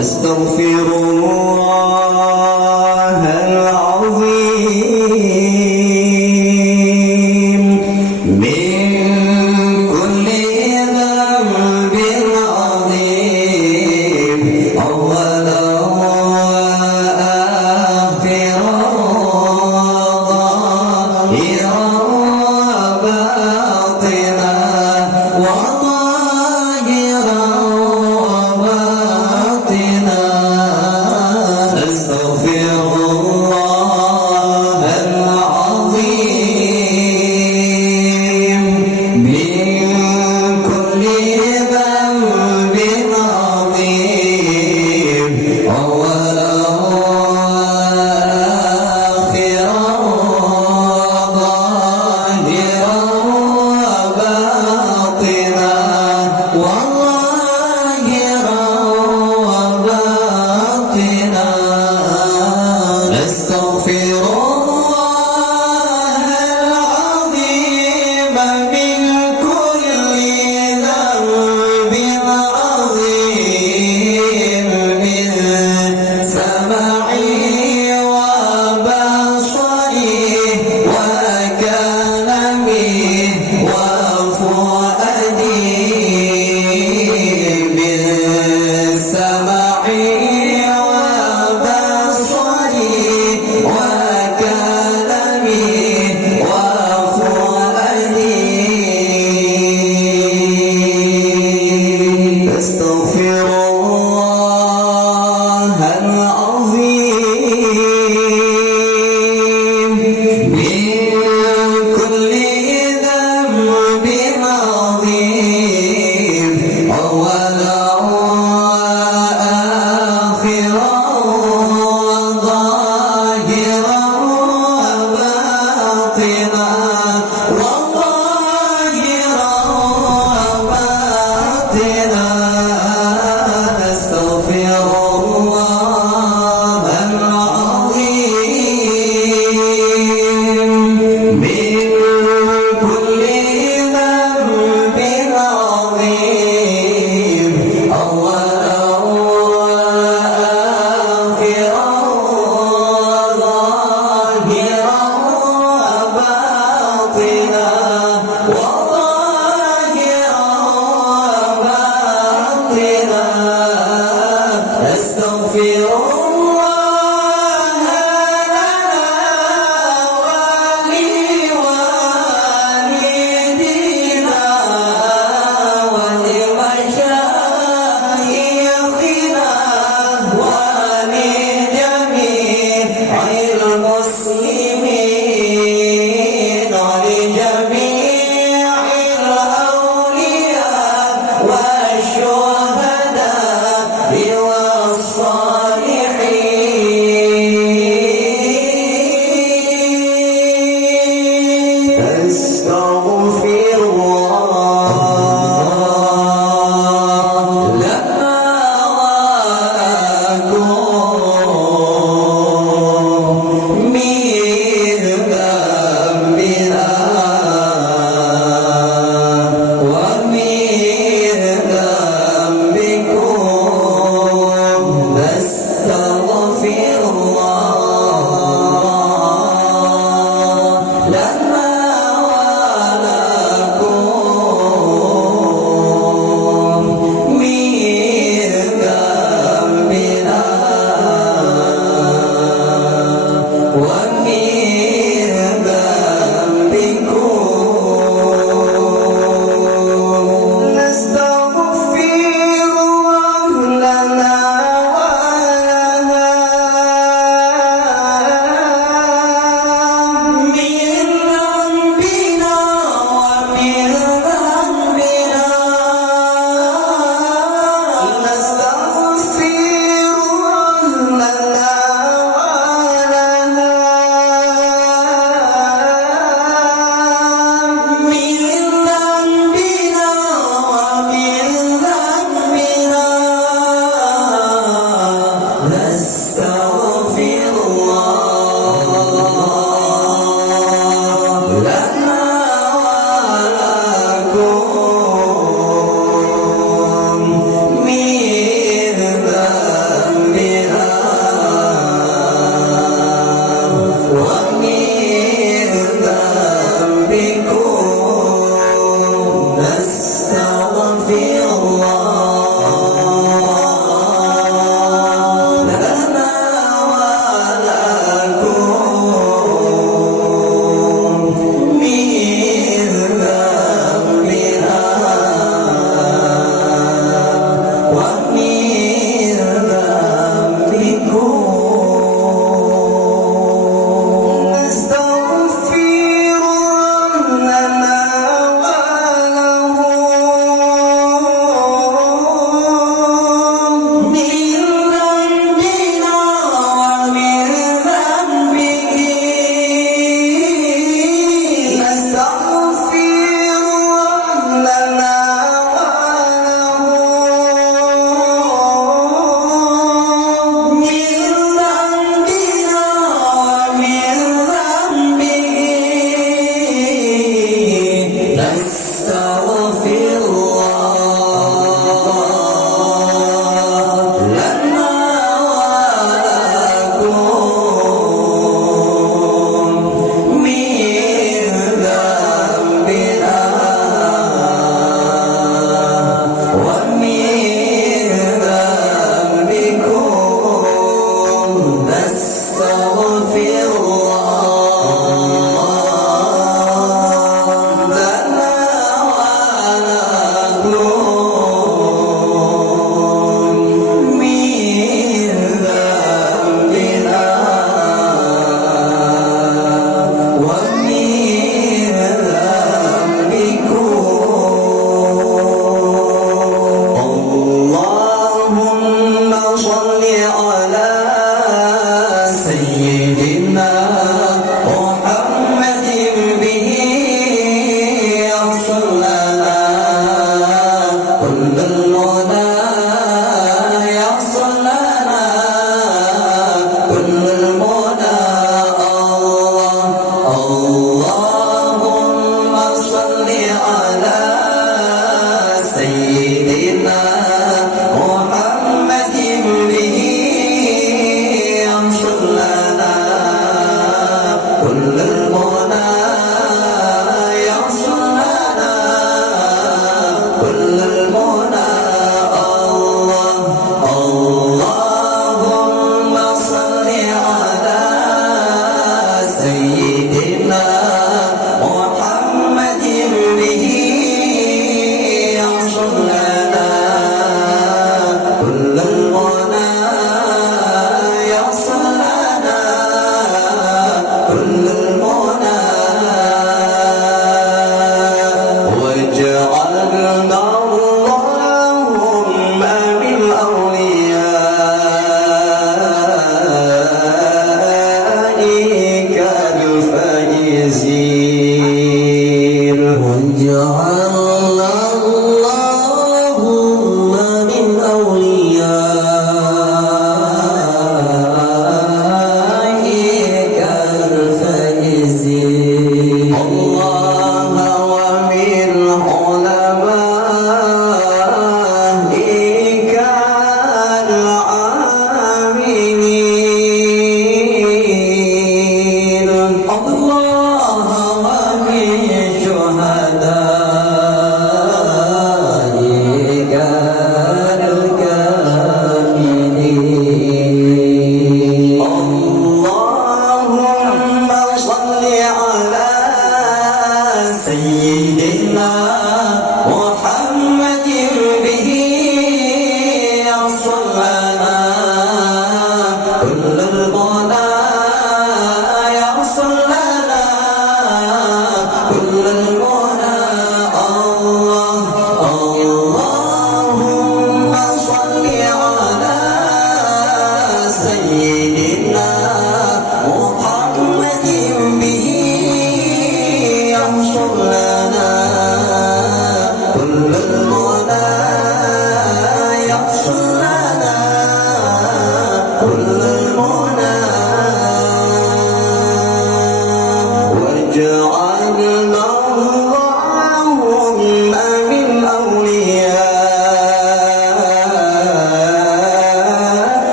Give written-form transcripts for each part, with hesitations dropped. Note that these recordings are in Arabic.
أستغفر الله العظيم من كل ذنب عظيم أولا وآخرا ظاهرا وباطنا وظاهرا وباطنا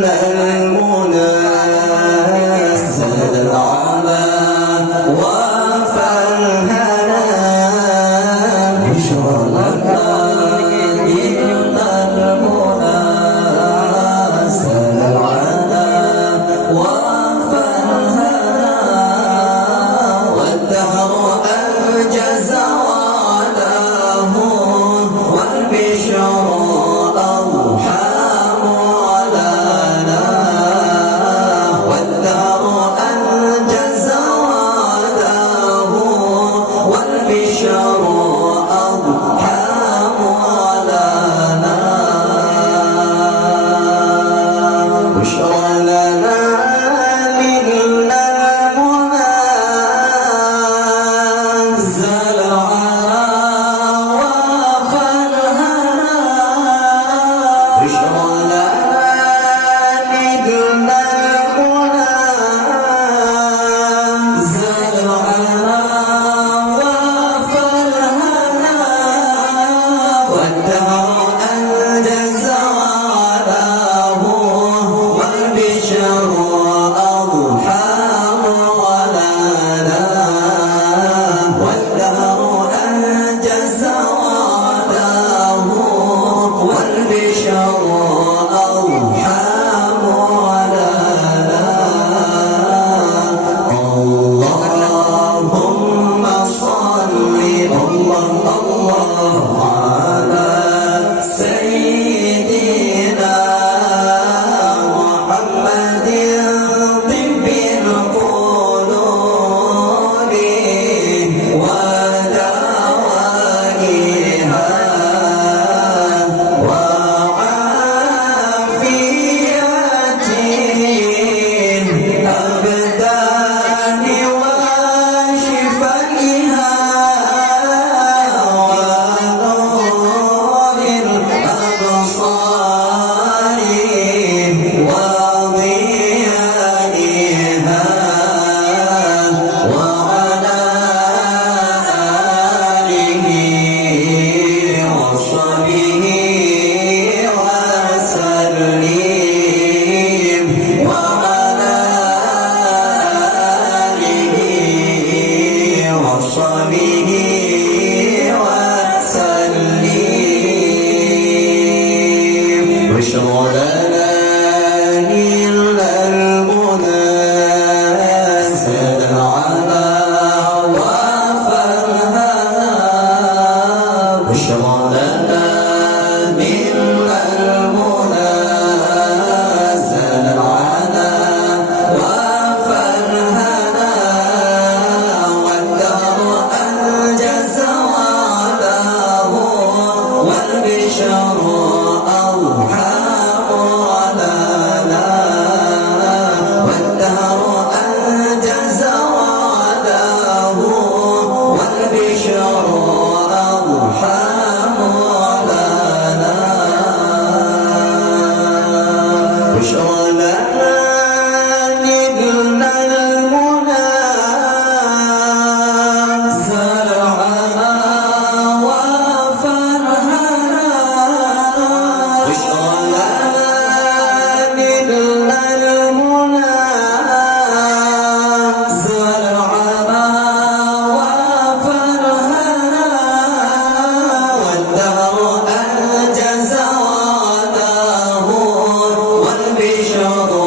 المنى زاد العلا وفالهنا بشرى لنا إلا المنى زاد العلا وفالهنا والدهر أنجز وعده والبشر والبشر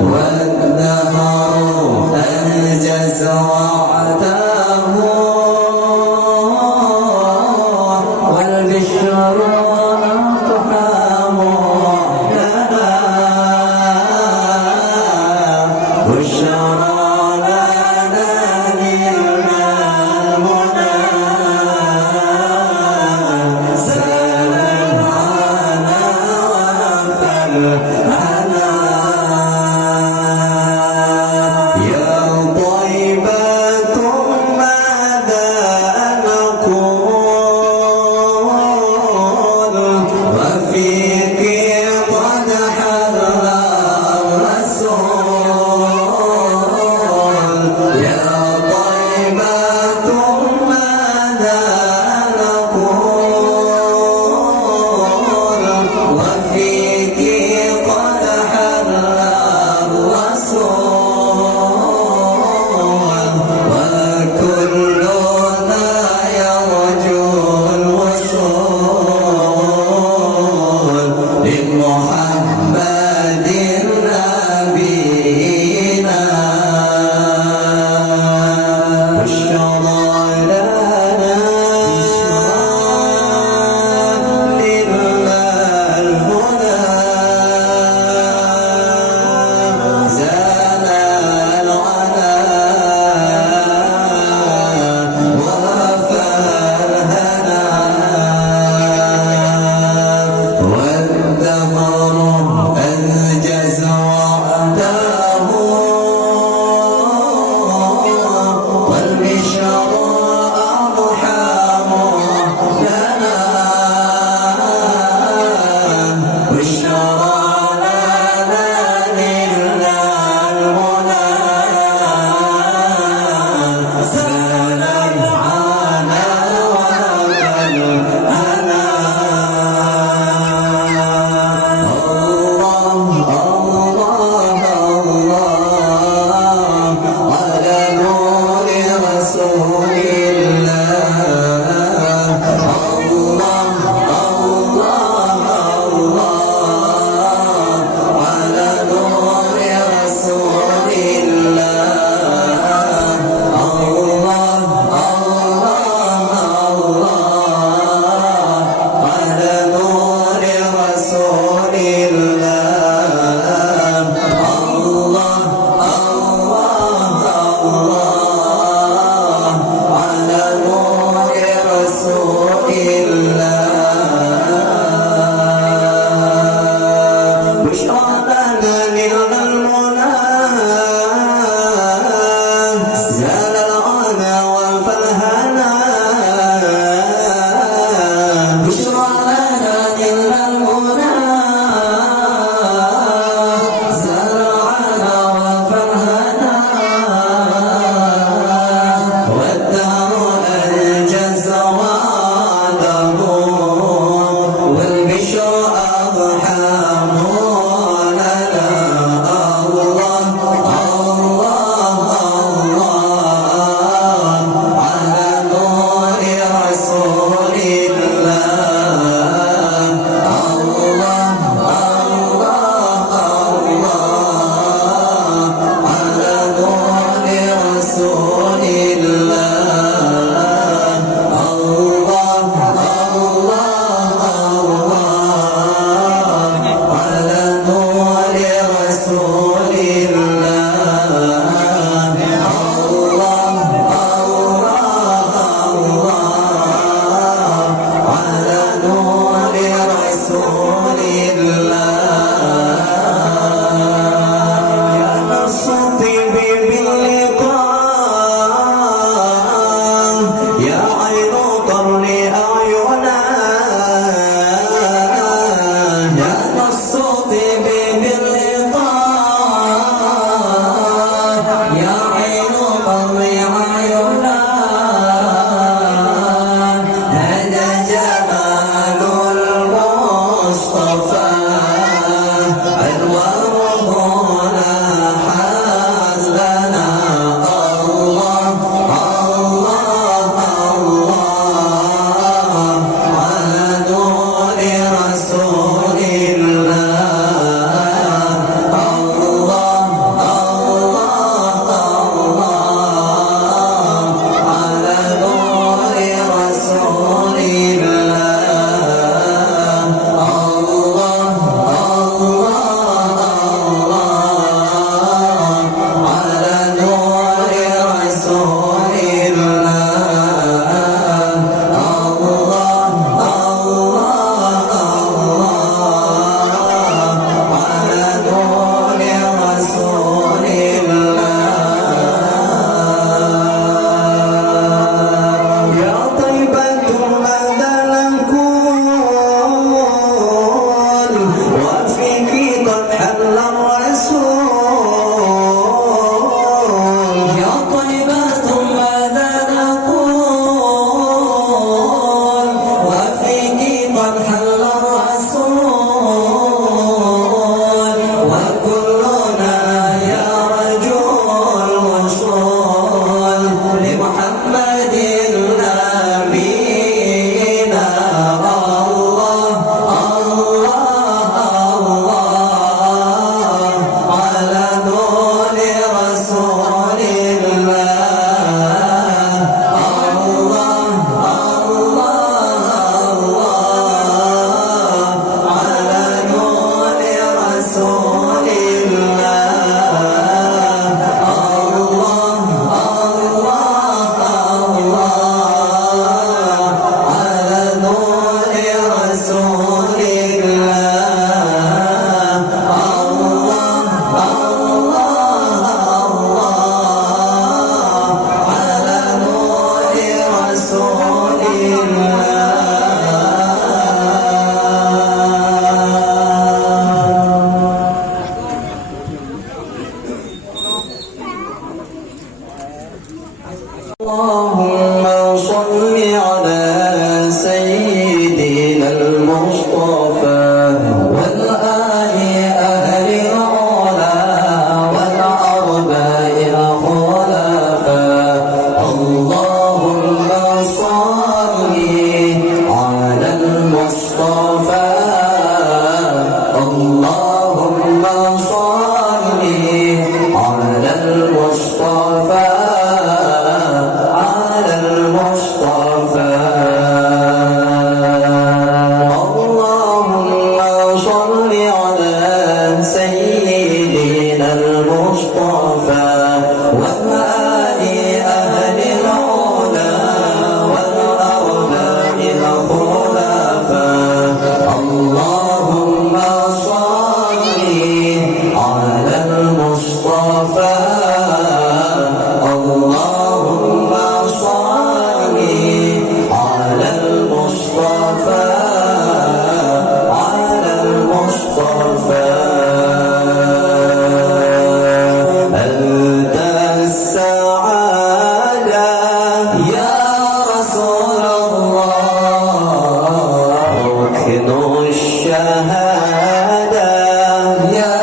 والدهر أنجز وعده رسول الله ركن الشهادة يا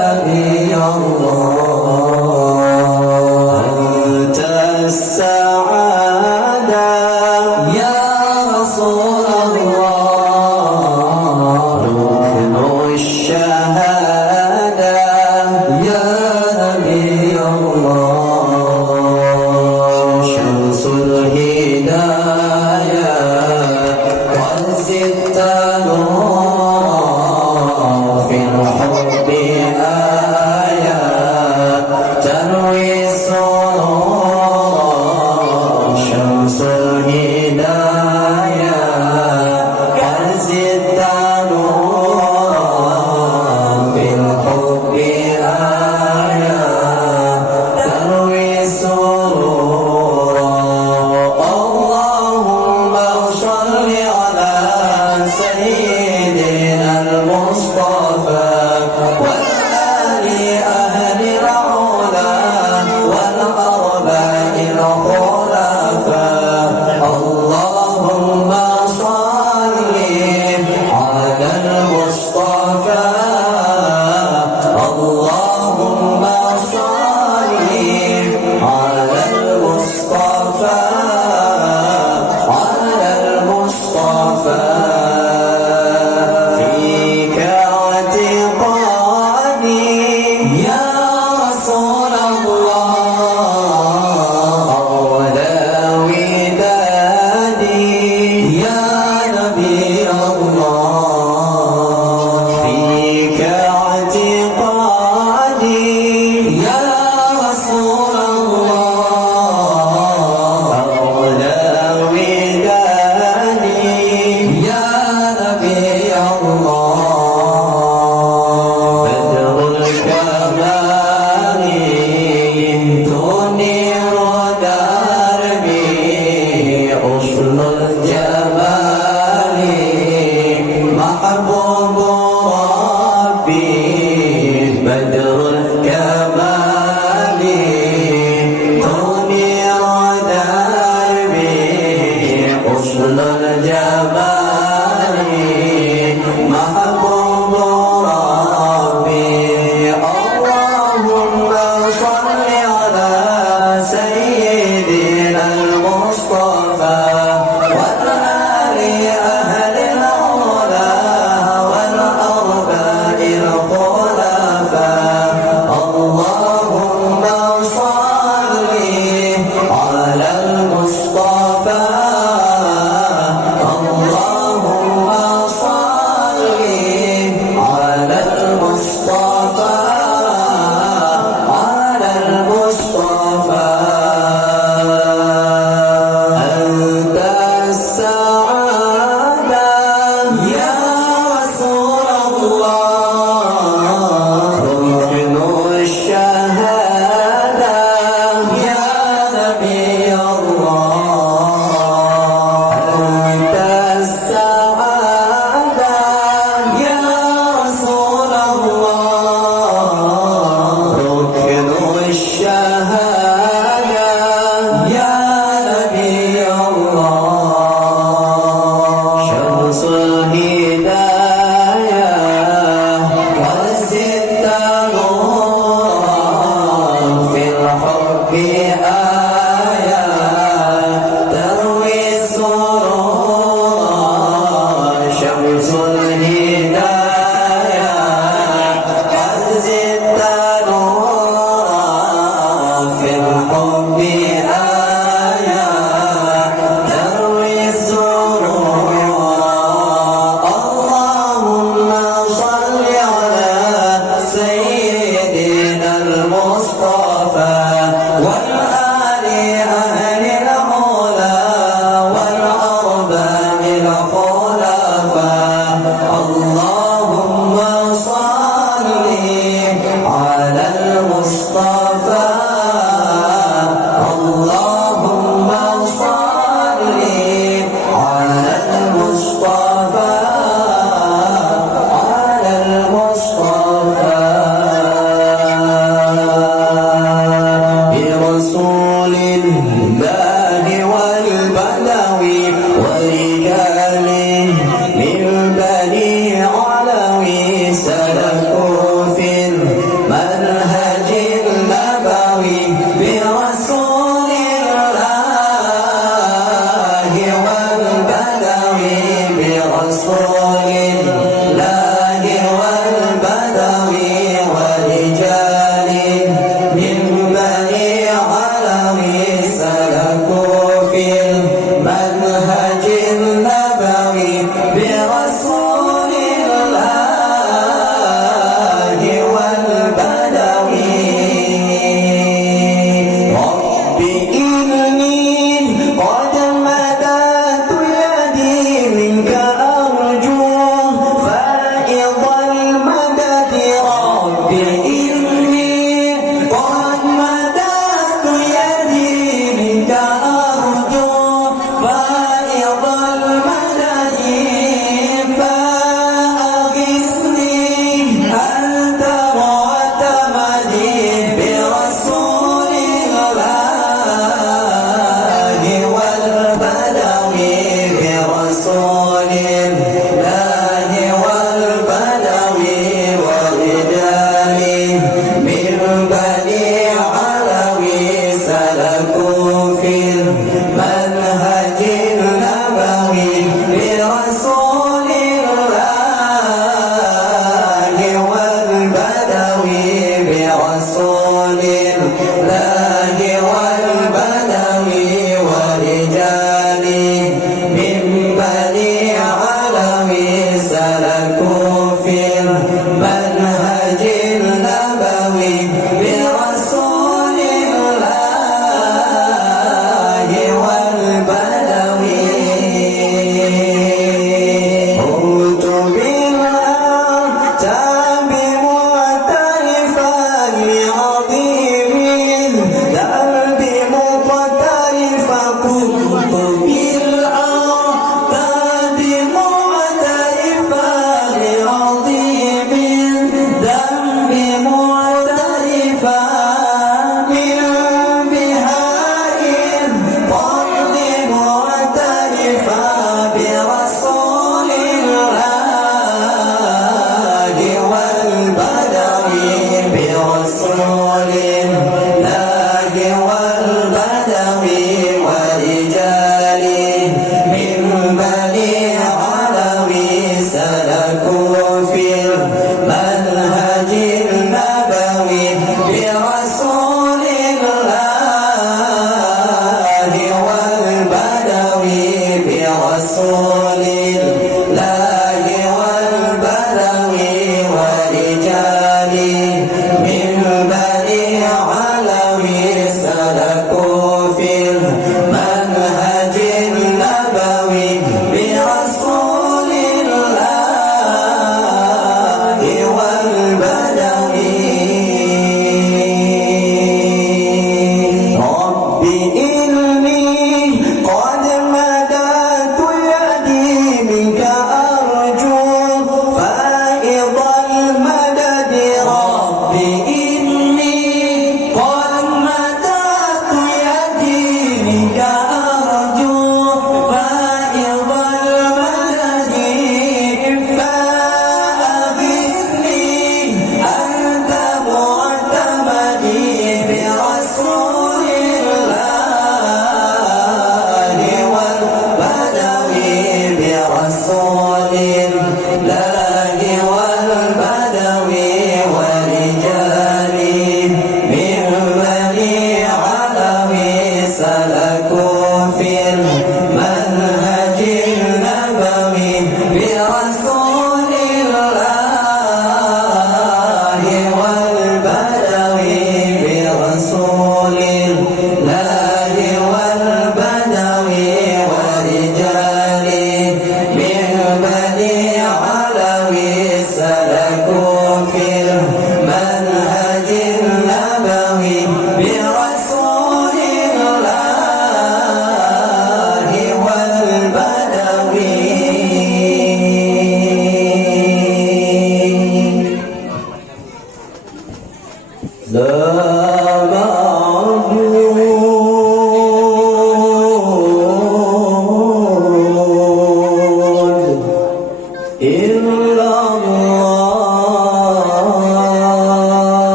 نبي الله أنت السعادة يا رسول الله ركن الشهادة يا نبي الله شمس الهداية قد زدت نورا في الحب آية تروي السرور شمس الهداية قد زدت نورا في الحب آية تروي سرورا اللهم صل على سيدنا المصطفى والآل أهل العلا والأربع الخلفاء اللهم صل على المصطفى اللهم صل على المصطفى على المصطفى فيك اعتقادي يا رسول الله أولى ودادي يا نبي الله فيك اعتقادي يا رسول الله أولى ودادي يا نبي الله بدر الكمال تنير دربي أصل الجمال محبوب ربي بدر الكمال تنير دربي أصل الجمال محبوب ربي اللهم صل على سيدنا المصطفى والآل البدوي ورجال من بني علوي سلكوا في المنهج النبوي برسول الله والبدوي برسول الله والبدوي ورجال من بني علوي سلكوا في المنهج النبوي برسول الله والبدوي رب إني قد مددت يدي منك أرجو فائض المدد رب إني قد مددت يدي منك أرجو فائض المدد فأغثني أنت معتمدي برسول الله والبدوي برسول الله والبدوي ورجال من بني علوي سلكوا في المنهج النبوي برسول الله والبدوي برسول الله والبدوي ورجال من بني علوي سلكوا في المنهج النبوي برسول الله والبدوي قلت بالأعتاب معترفا لعظيم الذنب مقترفا قلت بالأعتاب معترفا لعظيم الذنب معترفا من بهاء الفضل معترفا برسول الله والبدوي برسول الله والبدوي ورجال من بني علوي سلكوا في المنهج النبوي برسول الله والبدوي برسول الله والبدوي ورجال من بني علوي سلكوا في المنهج النبوي برسول الله والبدوي رب إني قد مددت يدي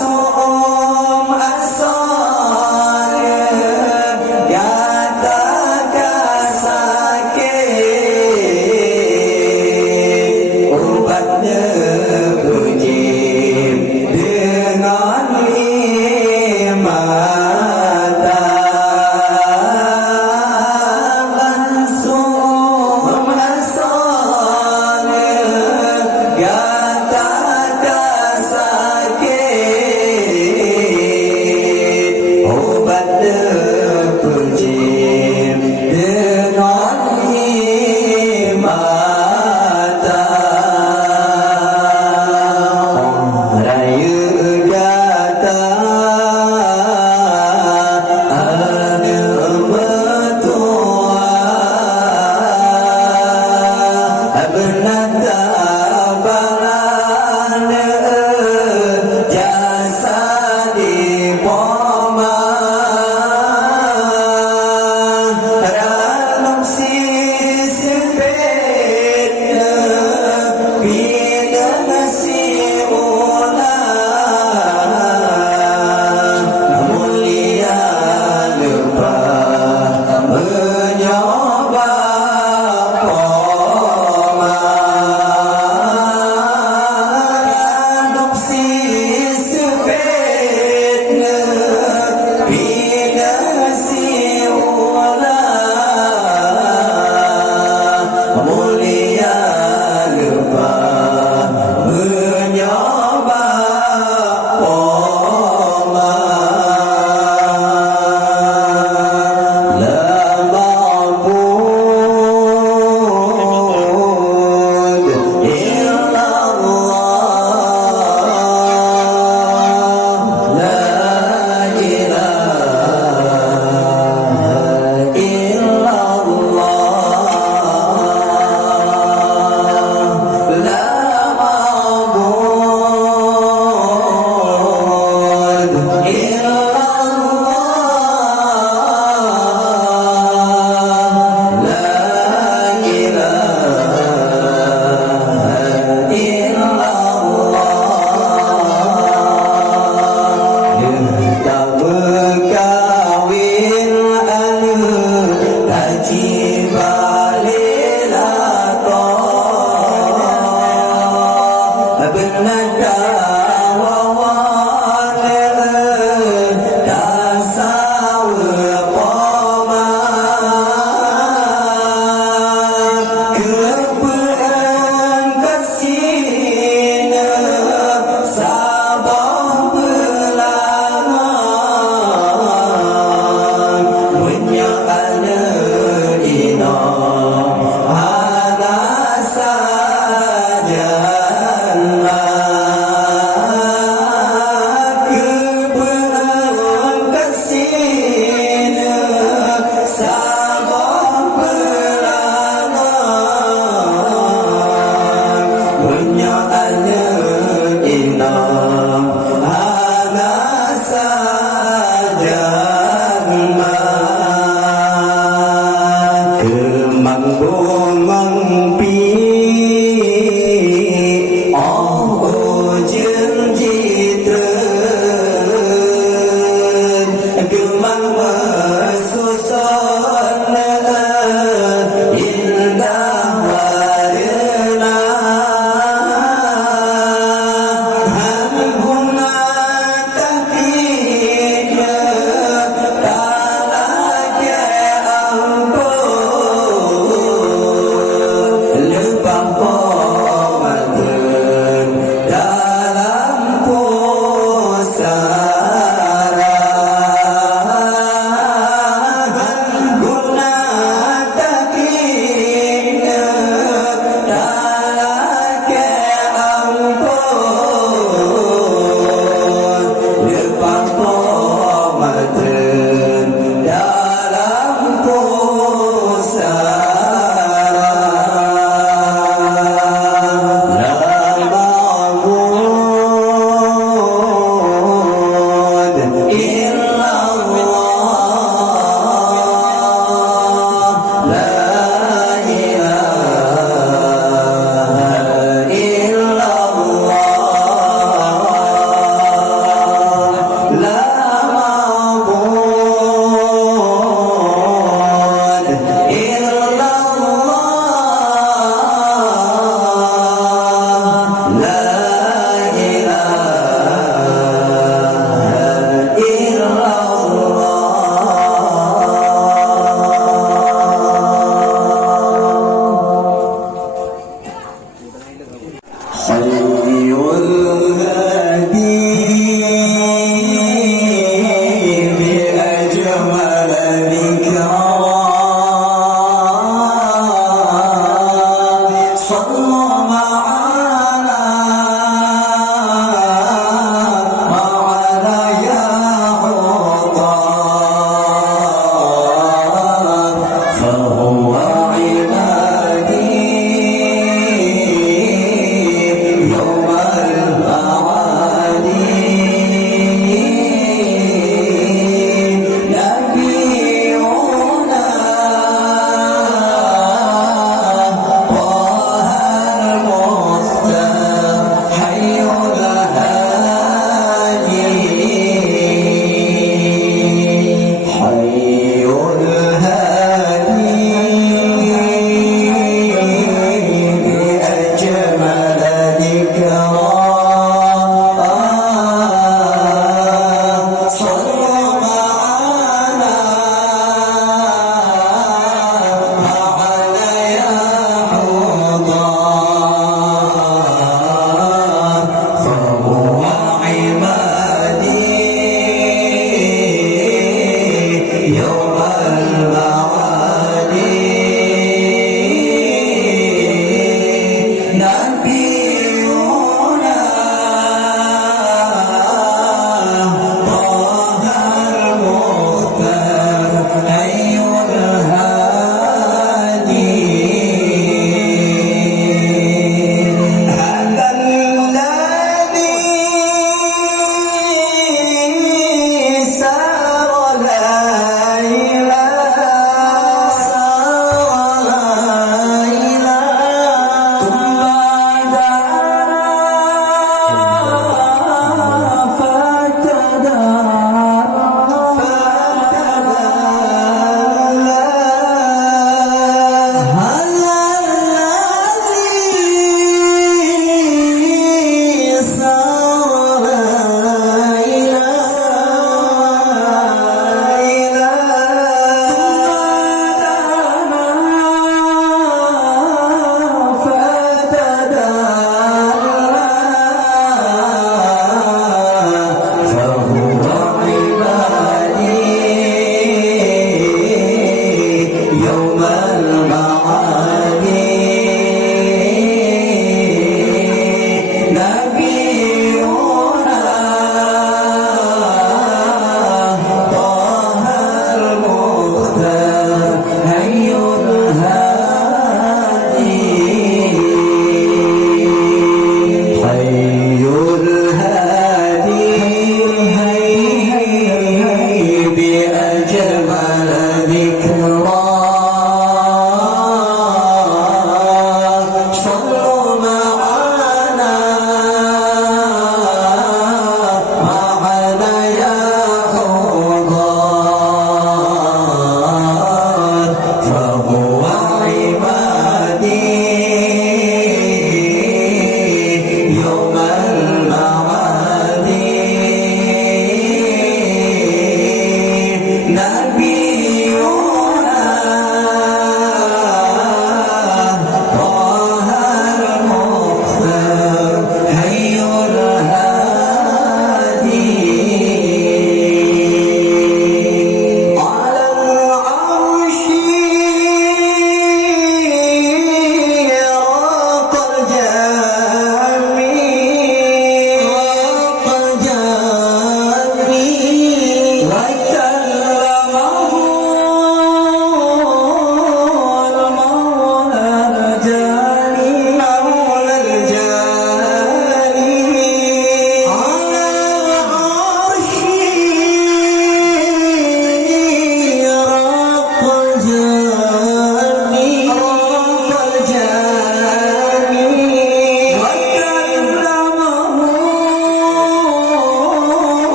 Basu'um asal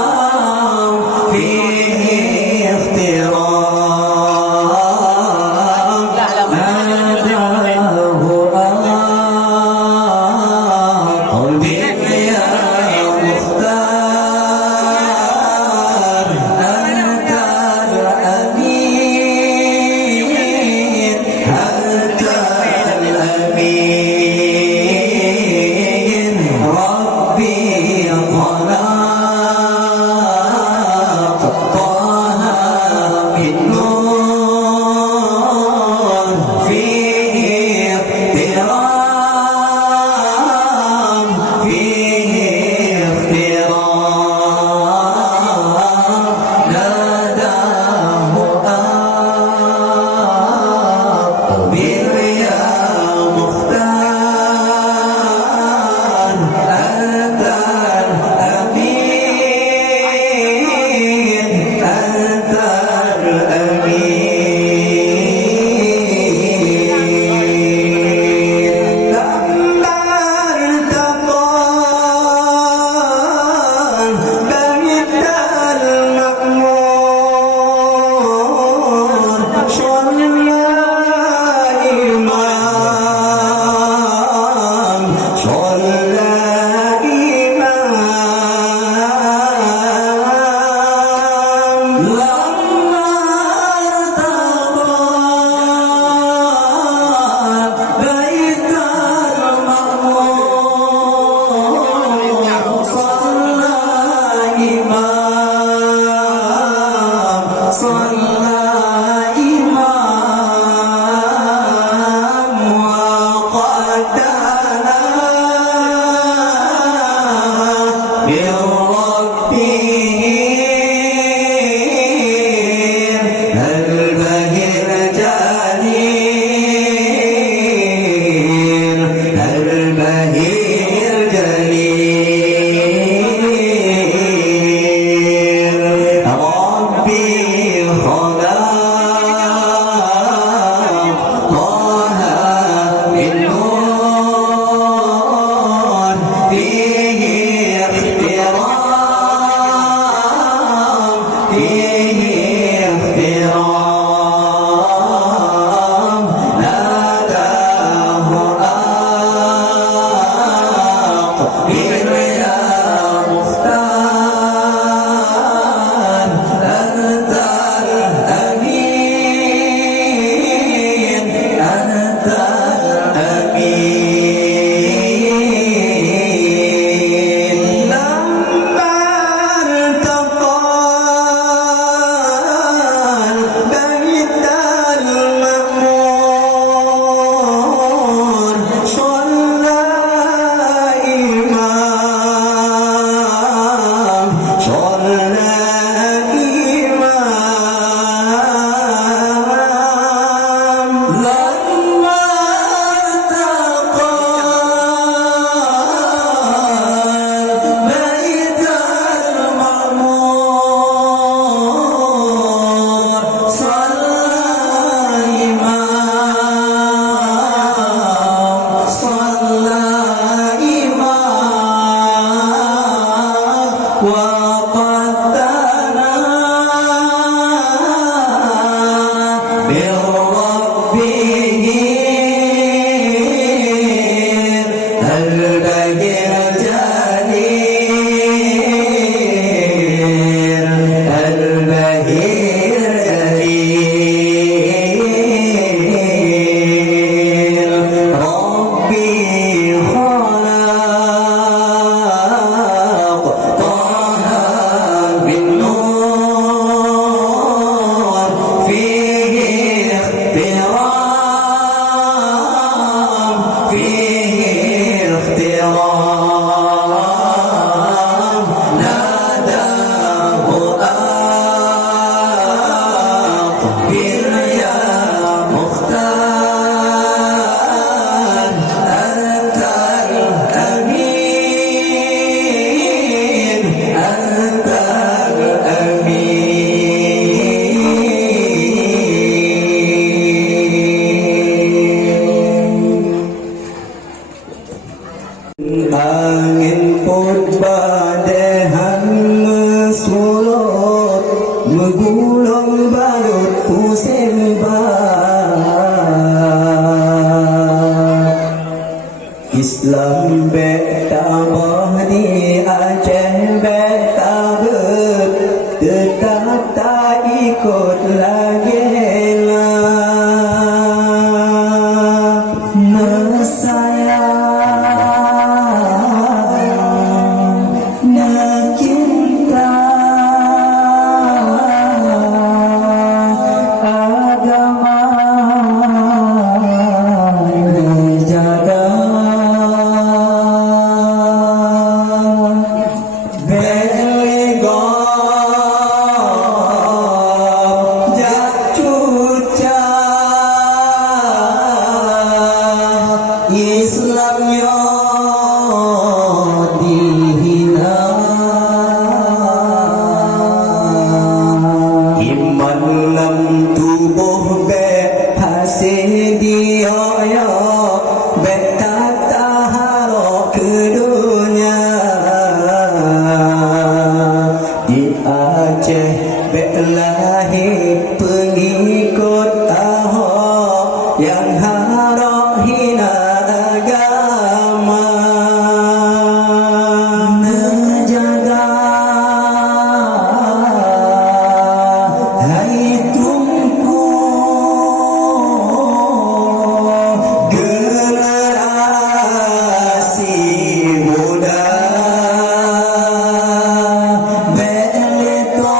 احترام فيه اخترام ناداه قلبي يا مختار أنت الأمين أنت الأمين ربي خلق طه من نور فيه احترام فيه احترام ناداه أقبل يا مختار أنت الأمين أنت الأمين لما ارتقى بيت المأمور صلى إمام صلى إمام لما ارتقى بيت المأمور صلى إمام صلى إمام وقد دنا من ربه البهي الجليل البهي الجليل ربي خلق طه من نور فيه احترام فيه احترام ناداه أقبل يا مختار أنت الأمين أنت الأمين لما ارتقى بيت المأمور صلى إمام صلى إمام لما ارتقى بيت المأمور صلى إمام صلى إمام وقد دنا من ربه البهي الجليل البهي الجليل ربي خلق طه من نور فيه احترام فيه احترام ناداه أقبل يا مختار أنت الأمين أنت الأمين angin purba Abah di Aceh tak tetap tak ikut lagi lah. Sayang, nak cinta agama jaga belegom jak cuca Islamnya dihina iman dalam tubuh be hasil dia ya be tak taharok ke dunia di Aceh be lahir pengikut Ahok yang harok hina agama menjaga hai tungku generasi muda beleto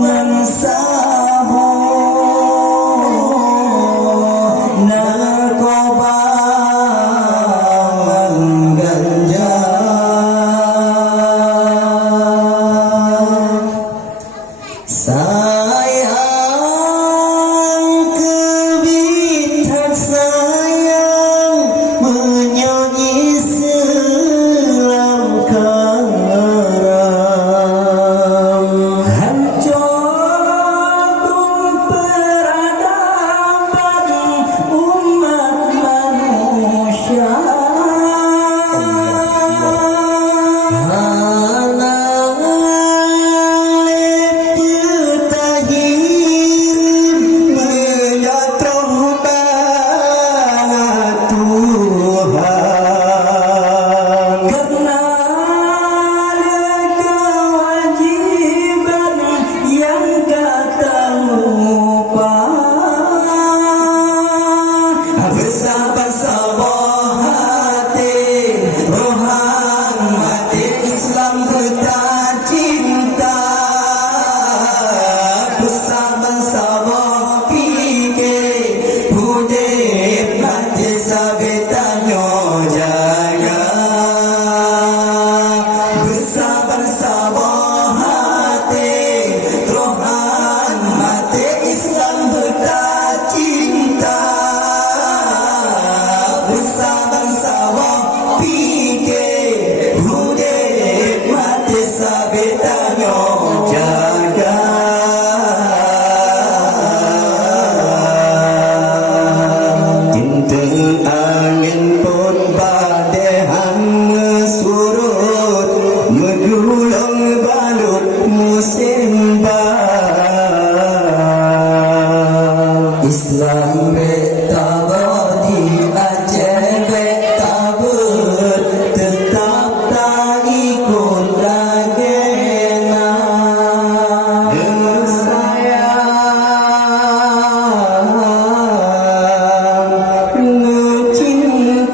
mensahu narkoba ganja sayang kebitan sayang menyanyi Islam karam hancur peradaban umat manusia Islam kita cinta bersama-sama fikir hudib mati sabetanyo jaga bersama-sama hati Tuhan mati Islam kita cinta bersama-sama fikir hudib mati sabetanyo jaga Tintel angin pun badai hang surut megulung balut musim bal Islam betaba di Aceh betabut tetap tak ikut lagi nah sayang nu cinta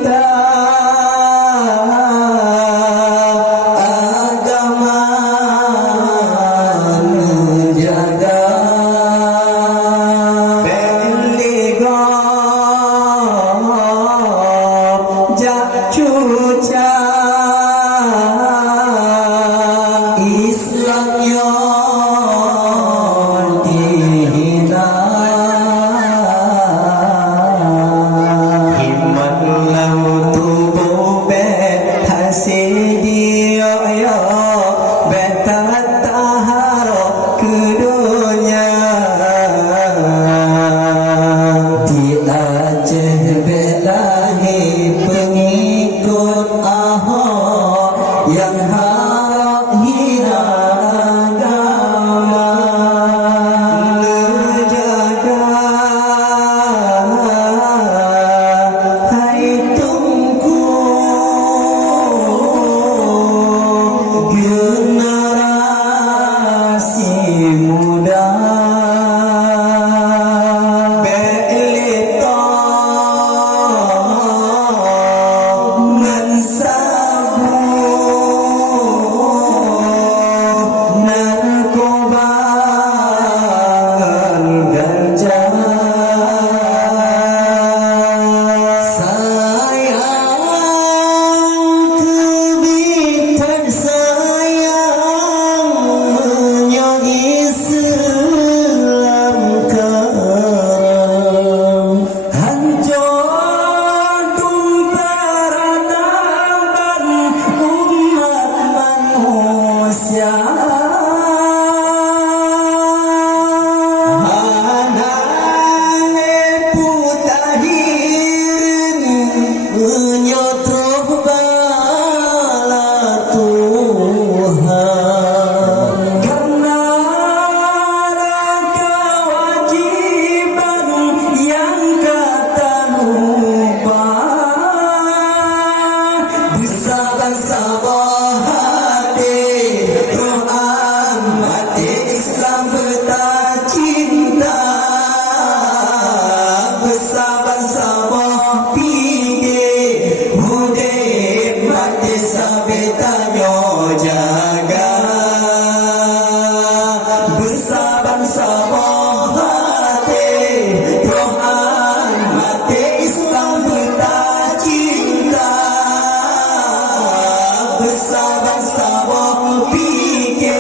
bangsa-bangsa berfikir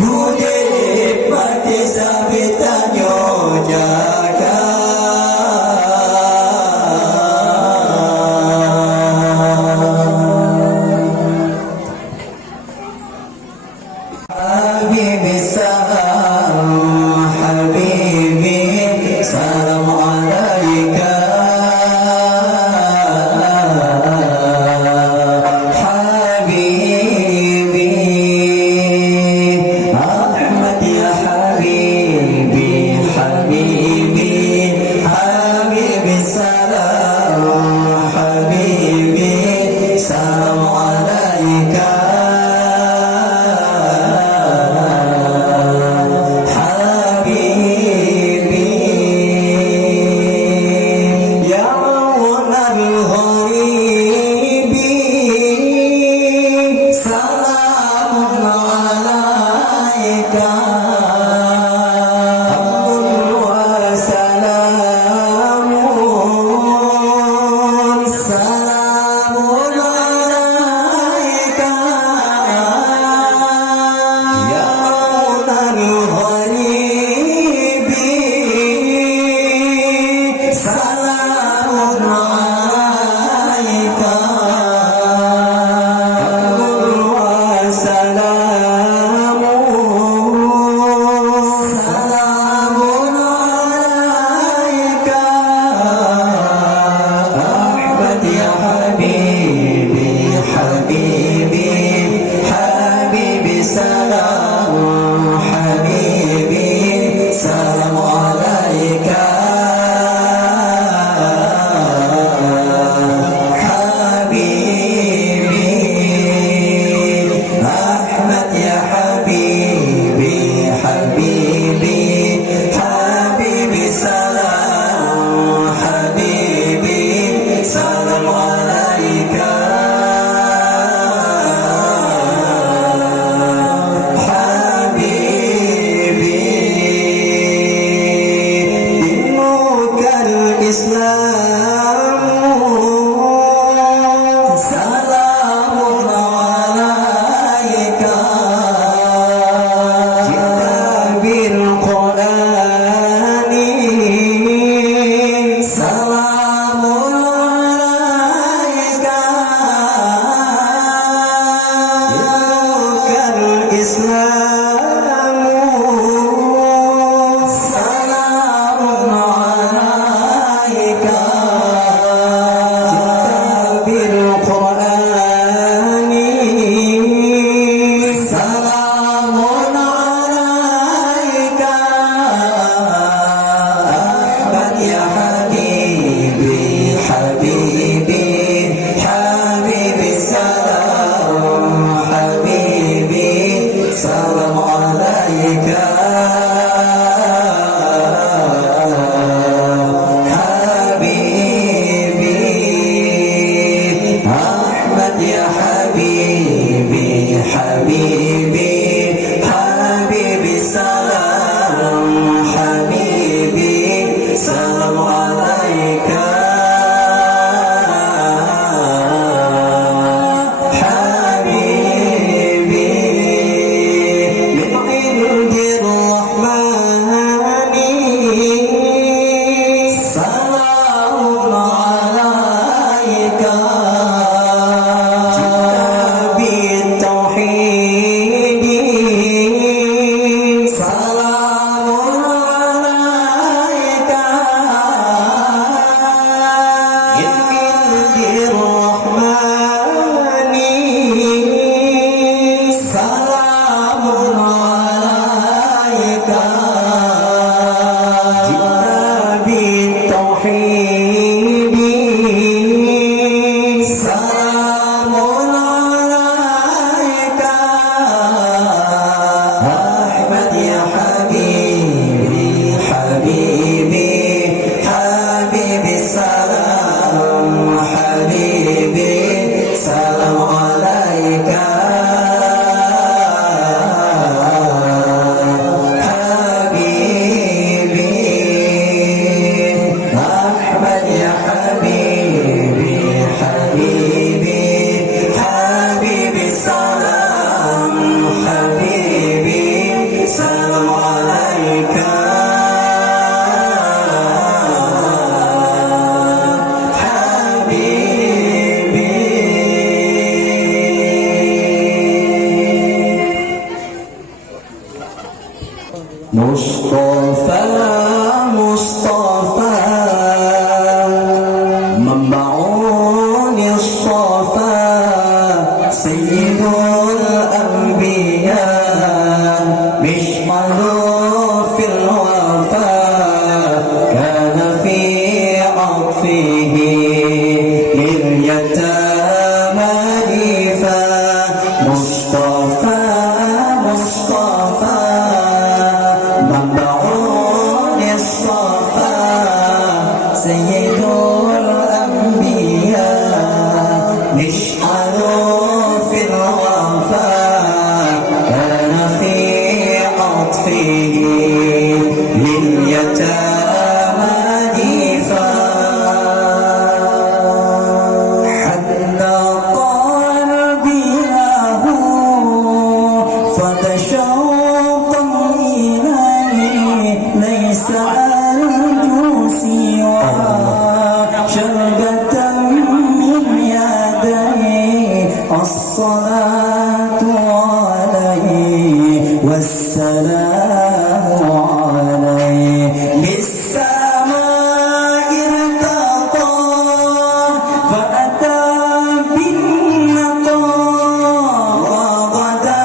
Budi mati sampai tanya jaga Habibi salam Habibi salam alaika Habibi Ahmad ya Habibi Habibi Habibi salam Habibi salam alaika Salamun alaika مشعل في الوفاء كان في عطفه لليتامى ديفا حتى قلبي له فدى شوقا إليه ليس أرجو سوى شربة من يديه الصلاة عليه والسلام عليه بالسماء ارتقى فأتى بالنقى وغدا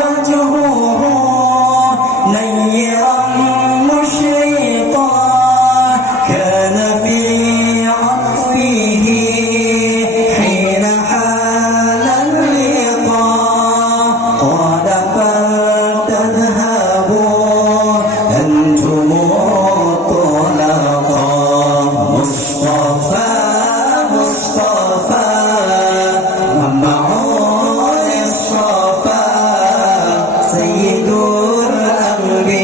وجهه نيرا مشرقا كان في عطفه حين حان اللقاء قال فلتذهبوا أنتم الطلقاء مصطفى مصطفى منبع الصفا سيد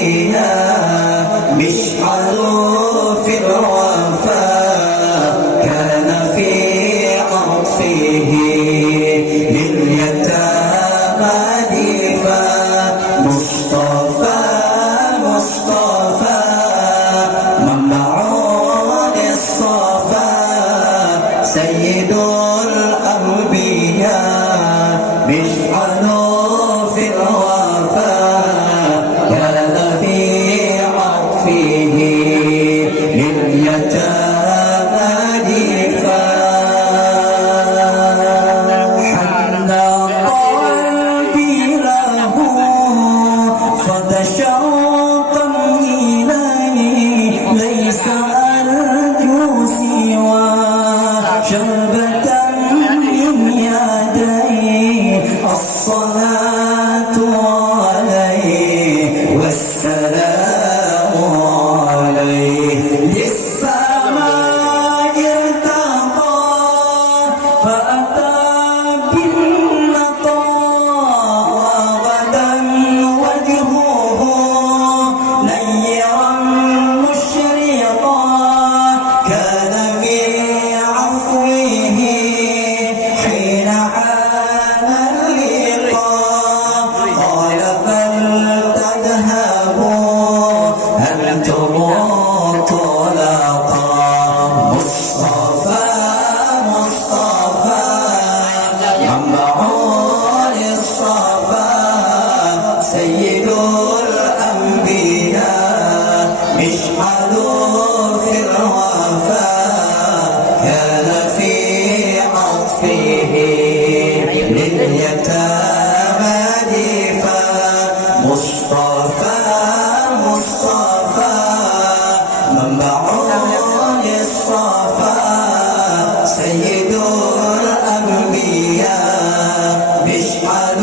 الأنبياء مشعل في الوفاء كان في عطفه لليتامى ديفا مصطفى مصطفى منبع الصفا سيد الأنبياء مشعل في الوفاء كان في عطفه لليتامى ديفا حن قلبي له فدى شوقا إليه ليس أرجو سوى شربة من يديه الصلاة عليه والسلام عليه للسماء ارتقى فأتى بالنقى وغدا وجهه نيرا مشرقا كان في عفوه حين حان اللقاء قال فلتذهبوا أنتم الطلقاء مصطفى مصطفى منبع الصفا سيد الأنبياء مشعل في الوفاء كان في عطفه لليتامى ديفا مصطفى مصطفى منبع الصفا سيد الأنبياء مشعل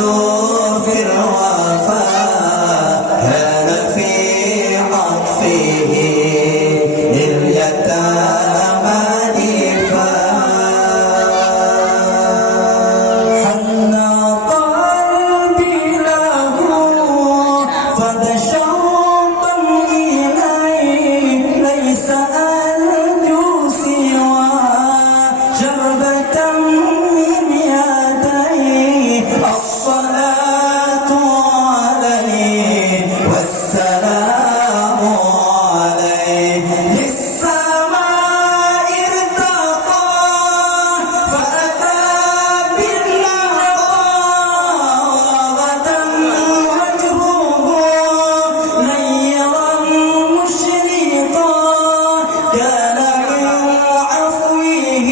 في الوفاء كان في عطفه لليتامى ديفا حن قلبي له فدى شوقا إليه ليس أرجو سوى شربة من يديه الصلاة عليه والسلام عليه للسماء ارتقى فأتى بالنقى وغدا وجهه نيرا مشرقا كان من عفوه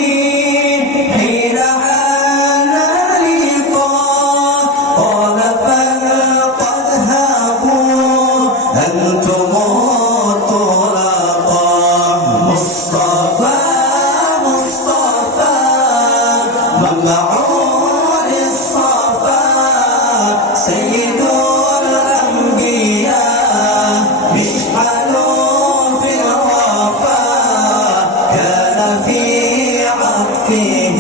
حين حان اللقاء قال فلتذهبوا أنتم الطلقاء مصطفى مصطفى منبع الصفا سيد الأنبياء مشعل في الوفاء كان في عطفه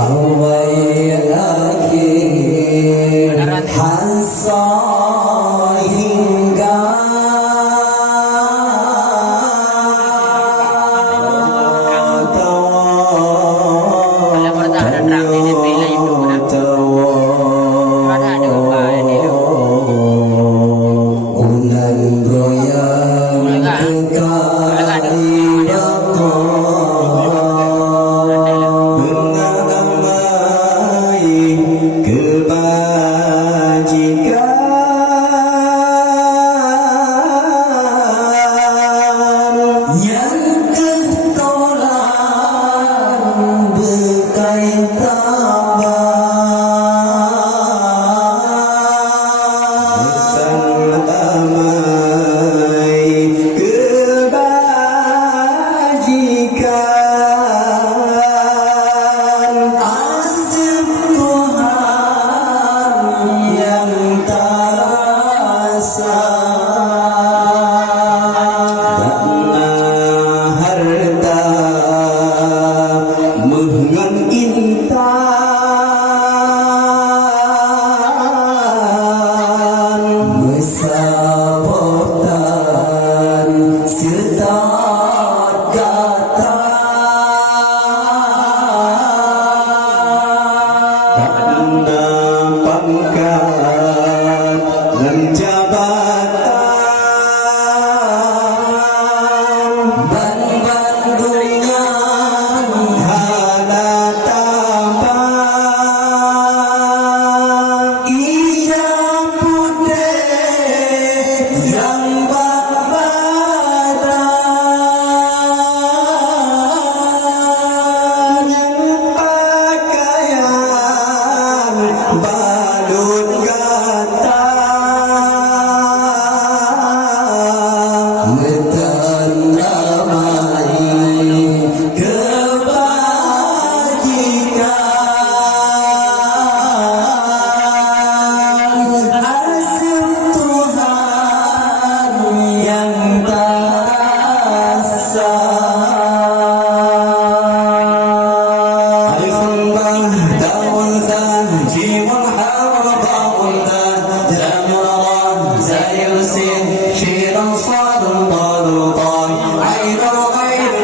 Away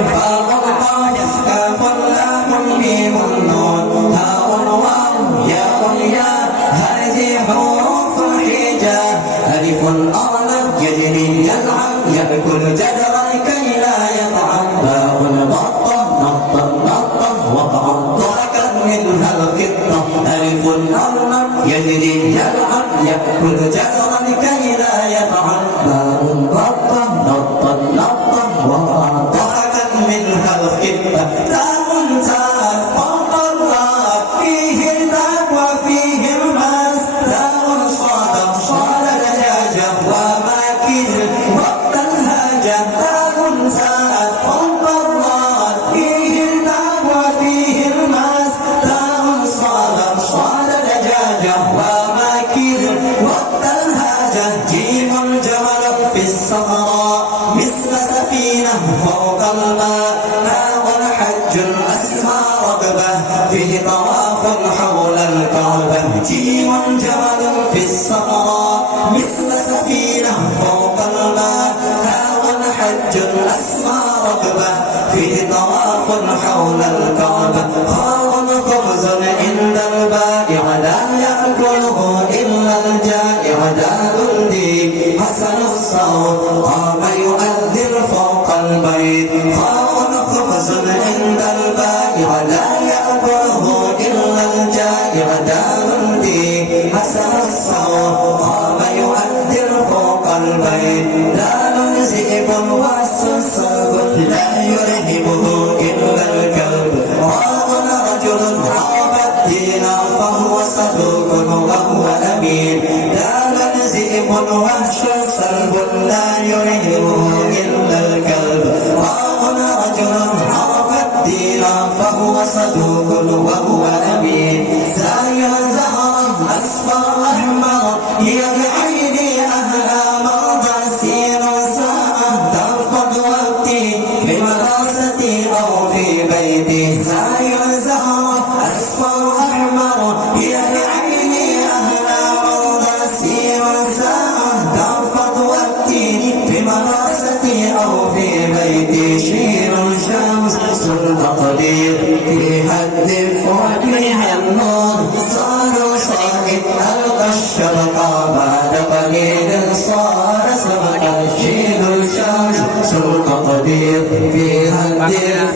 فاء قاف كاف لام ميم نون هاء واو ياء ياء هذه حروف الحجاب ألف أرنب يجري يلعب يأكل جدرا كي لا يطعم باء بطة نطا نطا وقع ضحكت منها القطة ألف أرنب يجري يلعب يأكل جدرا كي لا يطعم باء بطة نطا نطا وقع ضحكت منها القطة تاء تاء فوق الراء فيه الباب وفيه الماس تاء صاد صاد دجاجة وماكل وقت الهاجة تاء تاء فوق الراء فيه الباب وفيه الماس تاء صاد صاد دجاجة وماكل وقت الهاجة جيم الجمل في الصحراء مثل سفينة فوق الماء هاء حج أسمى ركبة فيه طواف حول الكعبة جيم جمل في الصحراء مثل سفينة فوق الماء هاء حج أسمى ركبة فيه طواف حول الكعبة خاء خبز عند البائع لا يأكله إلا الجائع دال الدين حسن الصوت قام يؤذن فوق البيت خاء خبز عند البائع لا يأكله إلا الجائع دال الدين حسن الصوت قام يؤذن فوق البيت دال ذئب والسلسل لا يرهبه إلا الكلب راض رجل عرف الدين فهو صدوق وهو أمين دال ذئب وحش سلب لا يرهبه إلا الكلب راض رجل عرف الدين فهو صدوق وهو أمين زايا زهرا أصفر أحمر هي بعيني أهلا مرضى سير ساعة ترفض وقتي في مدرستي أو في بيتي زايا زهرا أصفر أحمر هي بعيني أهلا مرضى سير ساعة ترفض وقتي في مدرستي أو في بيتي شير الشمس التقدير في حد فوقها النور صار صاحب ألقى الشبكة بعد قليل صار سبق شير الشمس التقدير في حد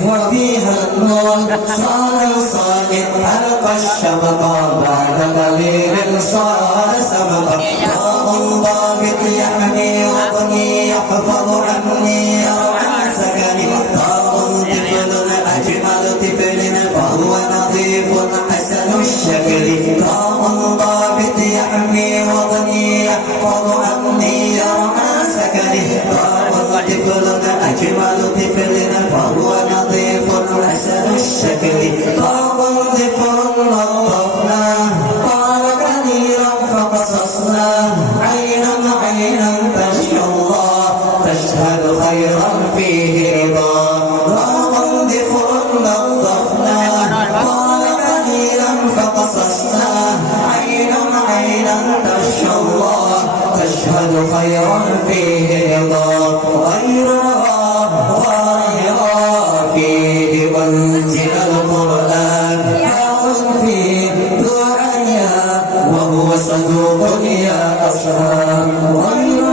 وفيها النور صار صاحب ألقى الشبكة بعد قليل صار سبق طاق ضابط يحمي وطني يحفظ عني يرعى سكني طاق طفل أجمل طفل فهو نظيف حسن الشكل طاق ضابط يحمي وطني يحفظ عني يرعى سكني طاق طفل أجمل طفل فهو نظيف حسن الشكل طاق طفل نظفناه قال كثيرا فقصصناه عينا عينا تشهد الله تشهد خيرا فيه رضا طاقا ذفر نظفناه قال كثيرا فقصصناه عينا عينا تشهد الله تشهد خيرا فيه رضا غير ظاهرا فيه أنزل القرآن حاول فيه دعايا وهو صدوق يا أصحاب غير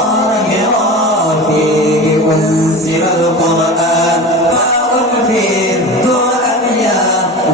ظاهرا فيه أنزل القرآن حاول فيه دعايا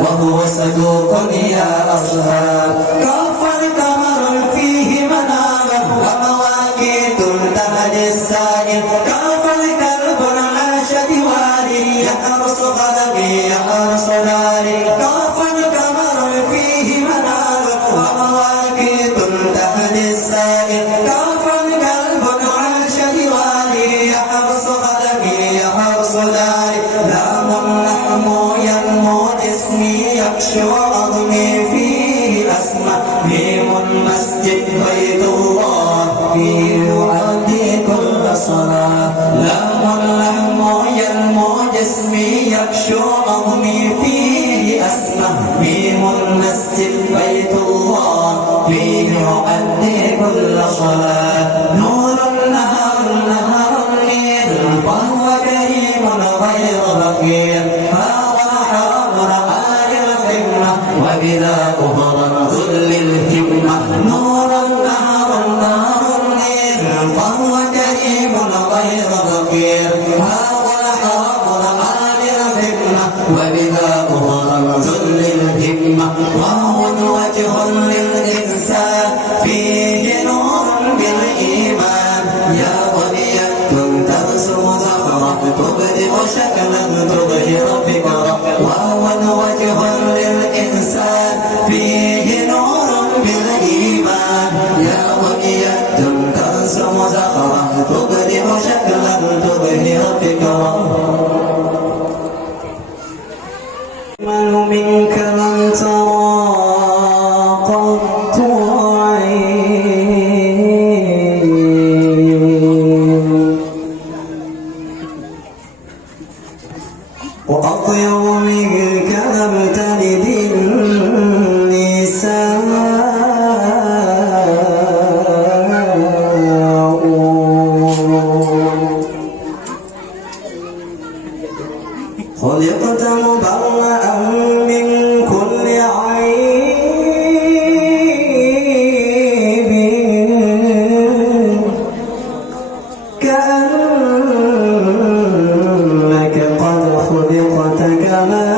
وهو صدوق يا أصحاب كف القمر فيه منارا ومواقيت تهدي السائل كف الكلب عاش دواري يحرس غضبي يحرس ناري كف القمر فيه منارا ومواقيت تهدي السائل كف الكلب عاش دواري يحرس غضبي يحرس ناري لام اللحم ينمو جسمي يكشو عظمي فيه أسمى ميم المسجد بيت الله فيه يؤدي كل صلاة لام اللحم ينمو جسمي يكشو عظمي فيه أسمى ميم المسجد بيت الله فيه يؤدي كل صلاة نور النهار نهر الليل فهو كريم غير بخيل هذا حرام عالي القمة وبلا أهرا ذل الهمة نور نهر نير فهو كريم غير بخيل هذا حرام عالي القمة وبلا أهرا ذل الهمة وهو وجه للإنسان فيه نور بالإيمان يا بني كنت ترسم ظهرك تبدئ شكلا تظهر فكرة وهو وجه للإنسان فيه نور بالإيمان يا بني كنت ترسم ظهرك تبدئ شكلا تظهر فكرة من منك لم ترى قط عين وأطيب منك لم تلد النساء خلقت مبرأ من كل عيب كأنك قد خلقت كما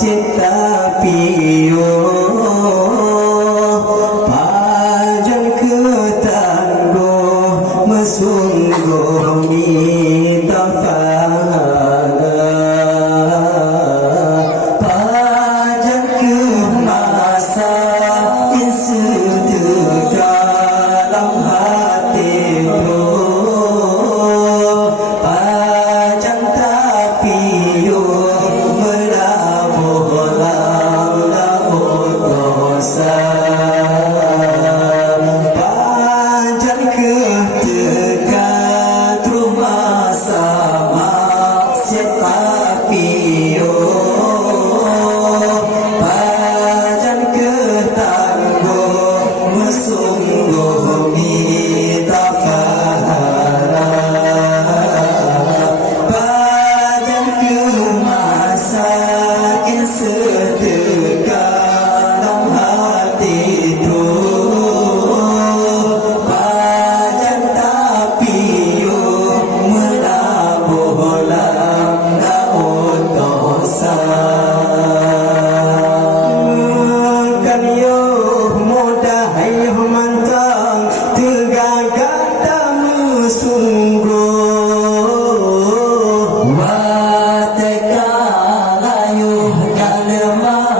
maksud piyo pajan ketanggo mesungguh kita fahana pajan ke masa insutu dalam hatiku pajan tapi yo melabuh dosa pajan ketekan rumah sama tapi yo pajan ketangguh mesungguh minta fahara pajan ke masa setekan hati itu pajan tapi yo melabuh daun dosa kan yo mudah yo mantang tegagan tamu sungguh wateka layu kalema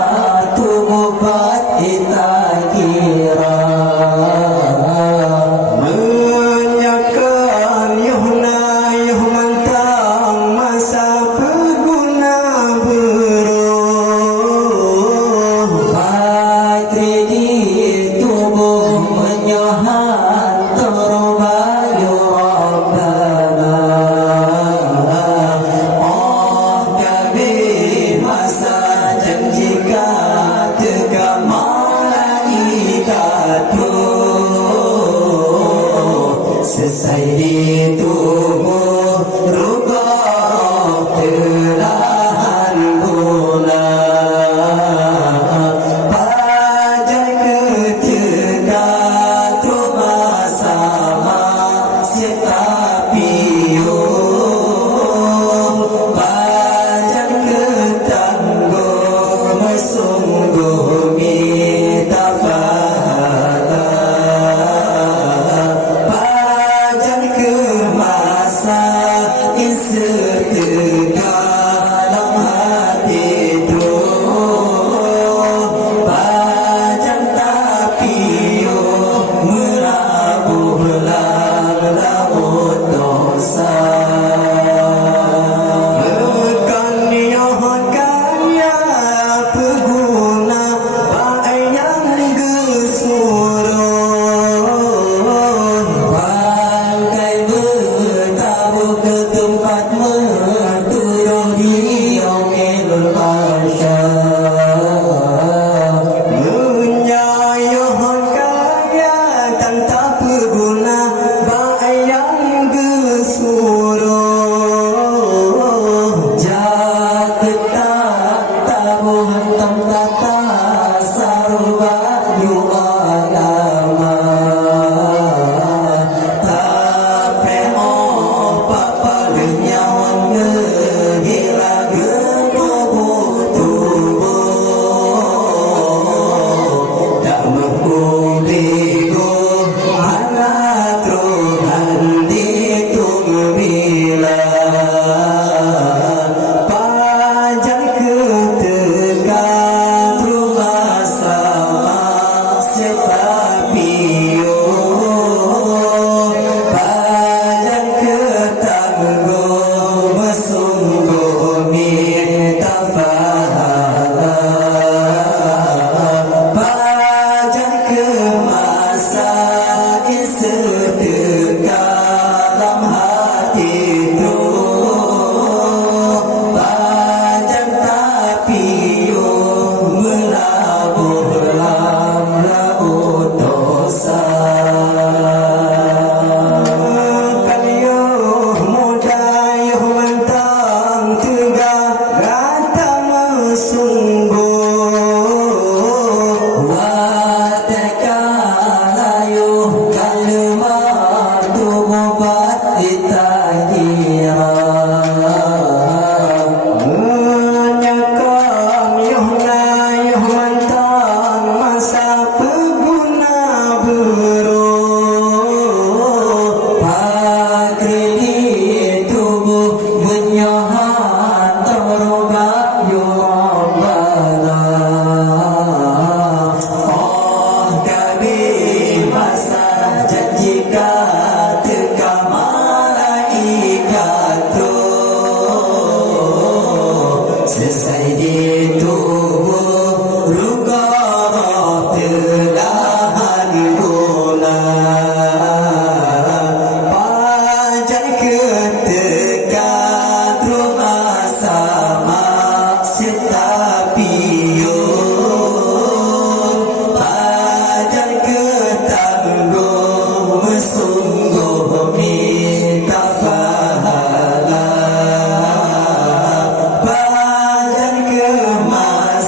tubuh Ruqarah terdahan gula Pajar ketekan rumah sama Setapiun Pajar ketangguh Sungguh minta pahala Pajar kemas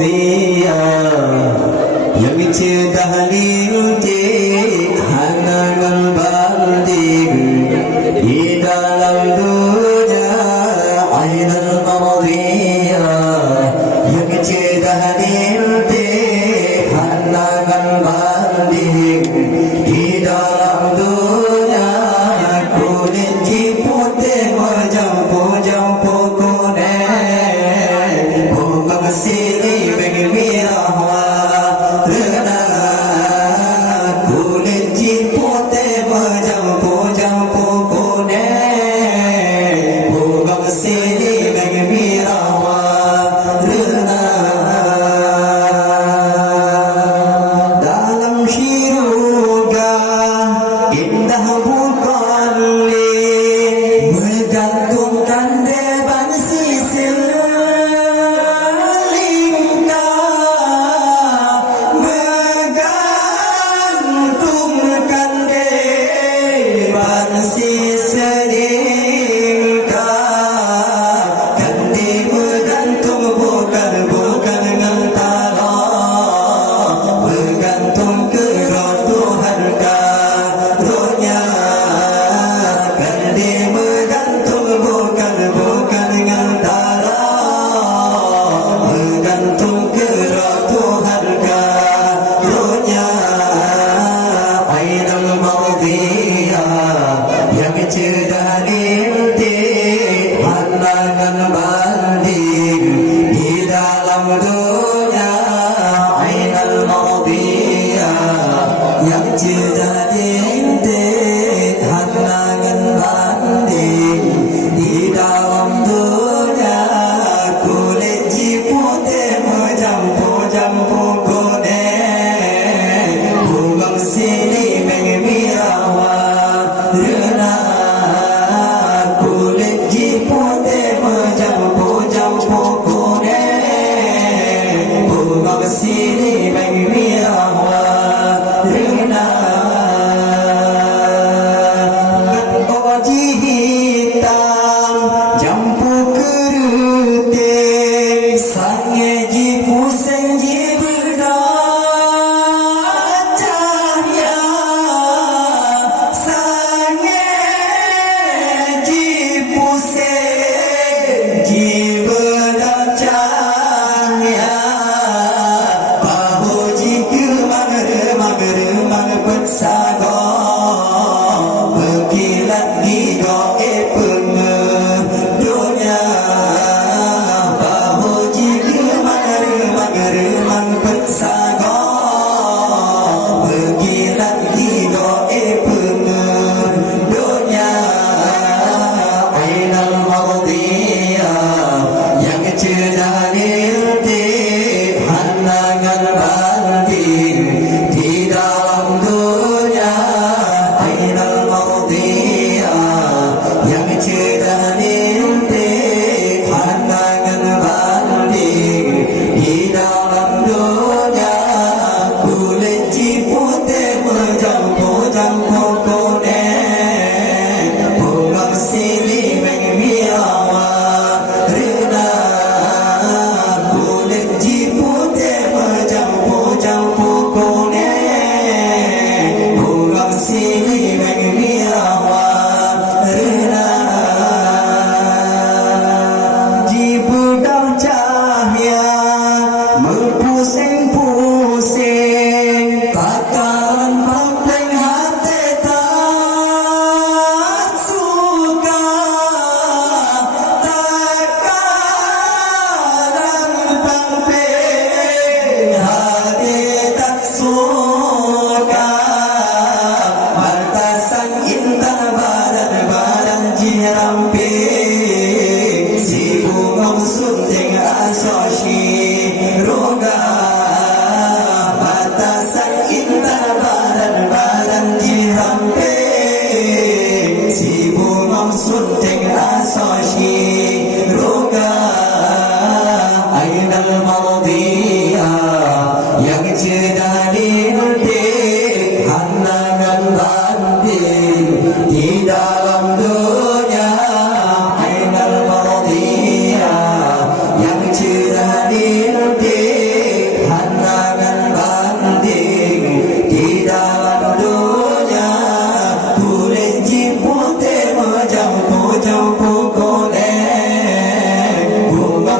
المرضية yang tahlil hanangan banding di dalam dunia ainal maradiyah yang tahlil hanangan banding di dalam dunia kulit putih berjampu-jampu kuning bukan sini bermirah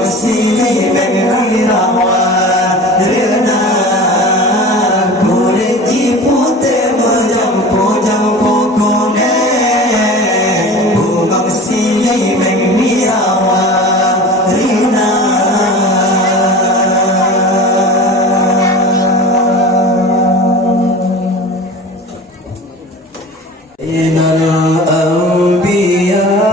sini mengirawan rena kulit putih menjampu-jampu kuning bunga sini mengirawan rena inal anbiya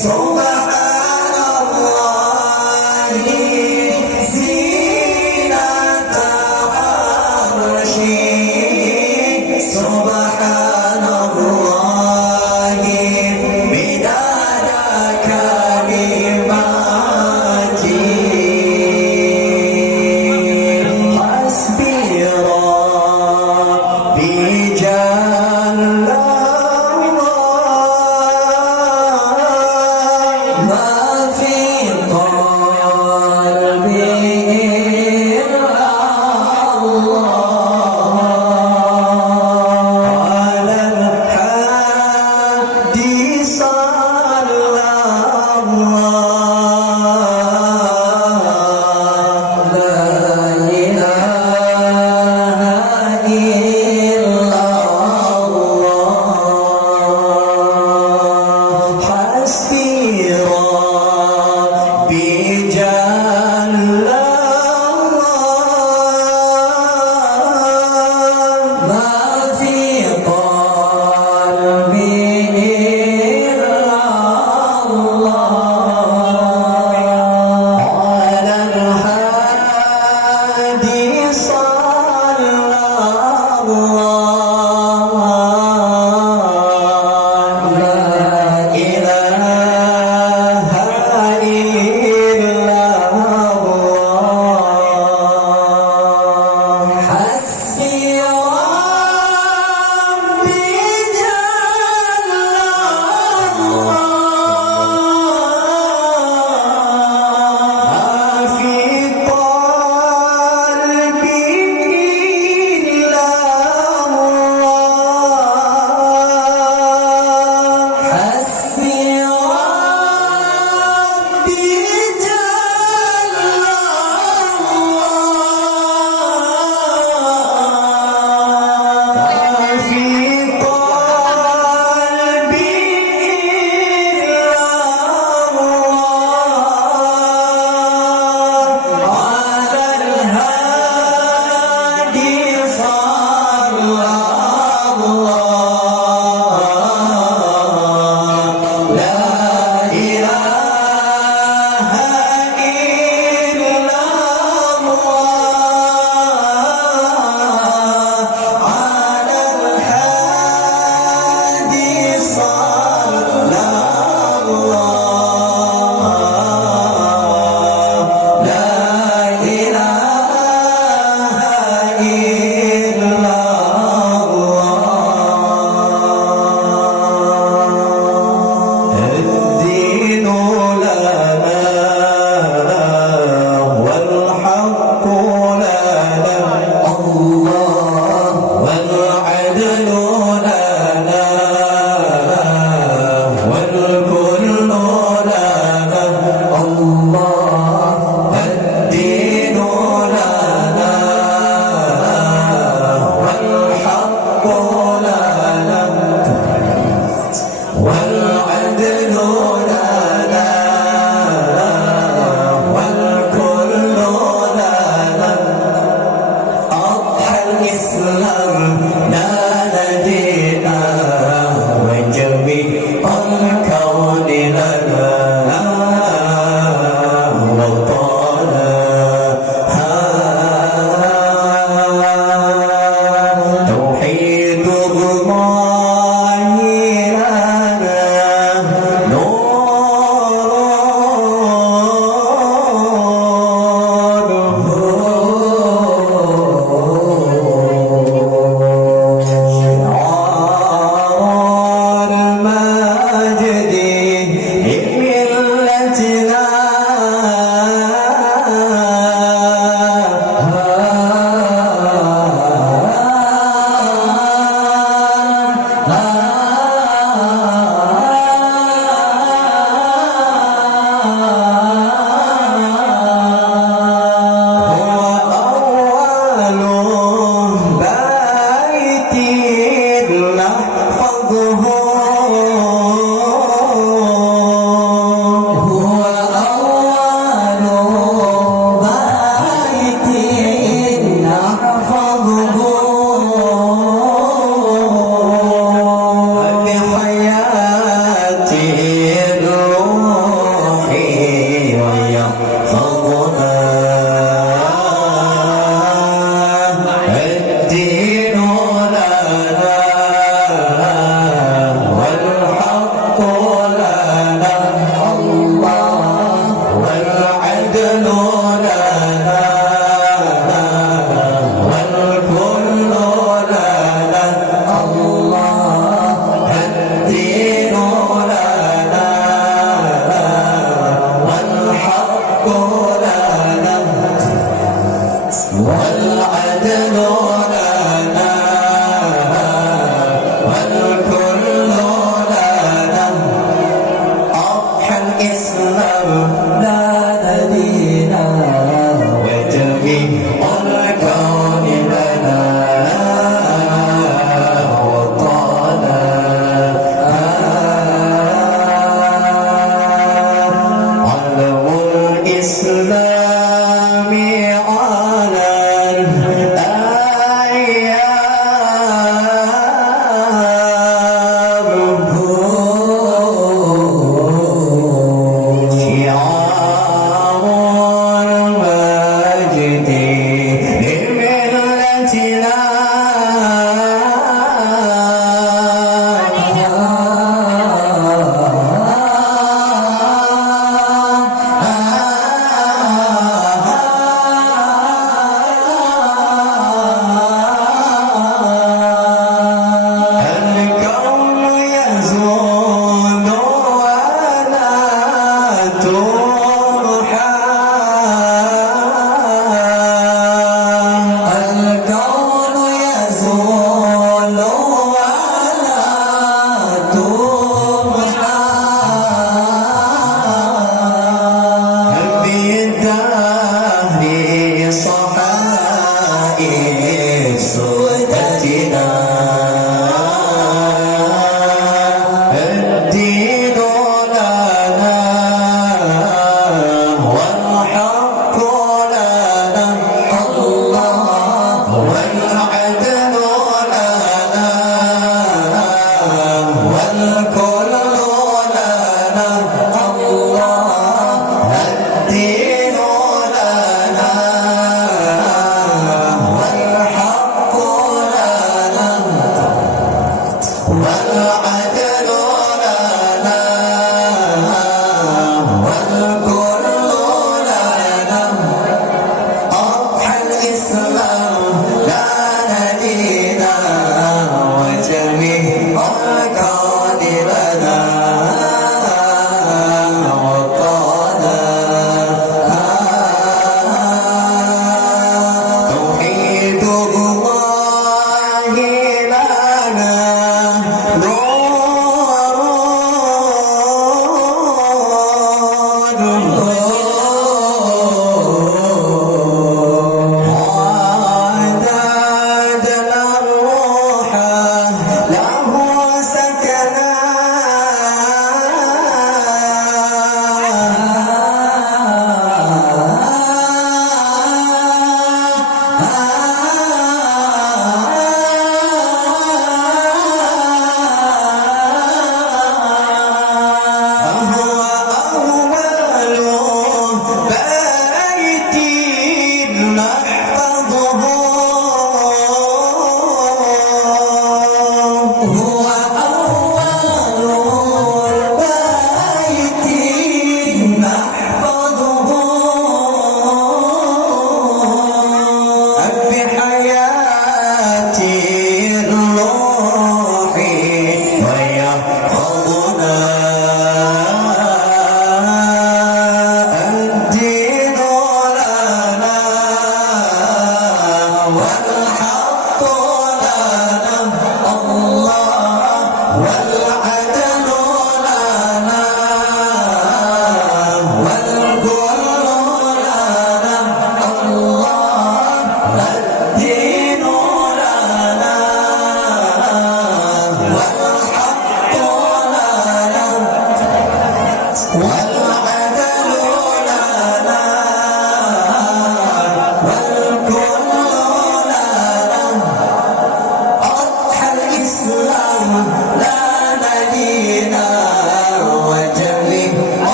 Subhanallah zinata arshi Subhanallah midada kalimati hasbi rabbi jalla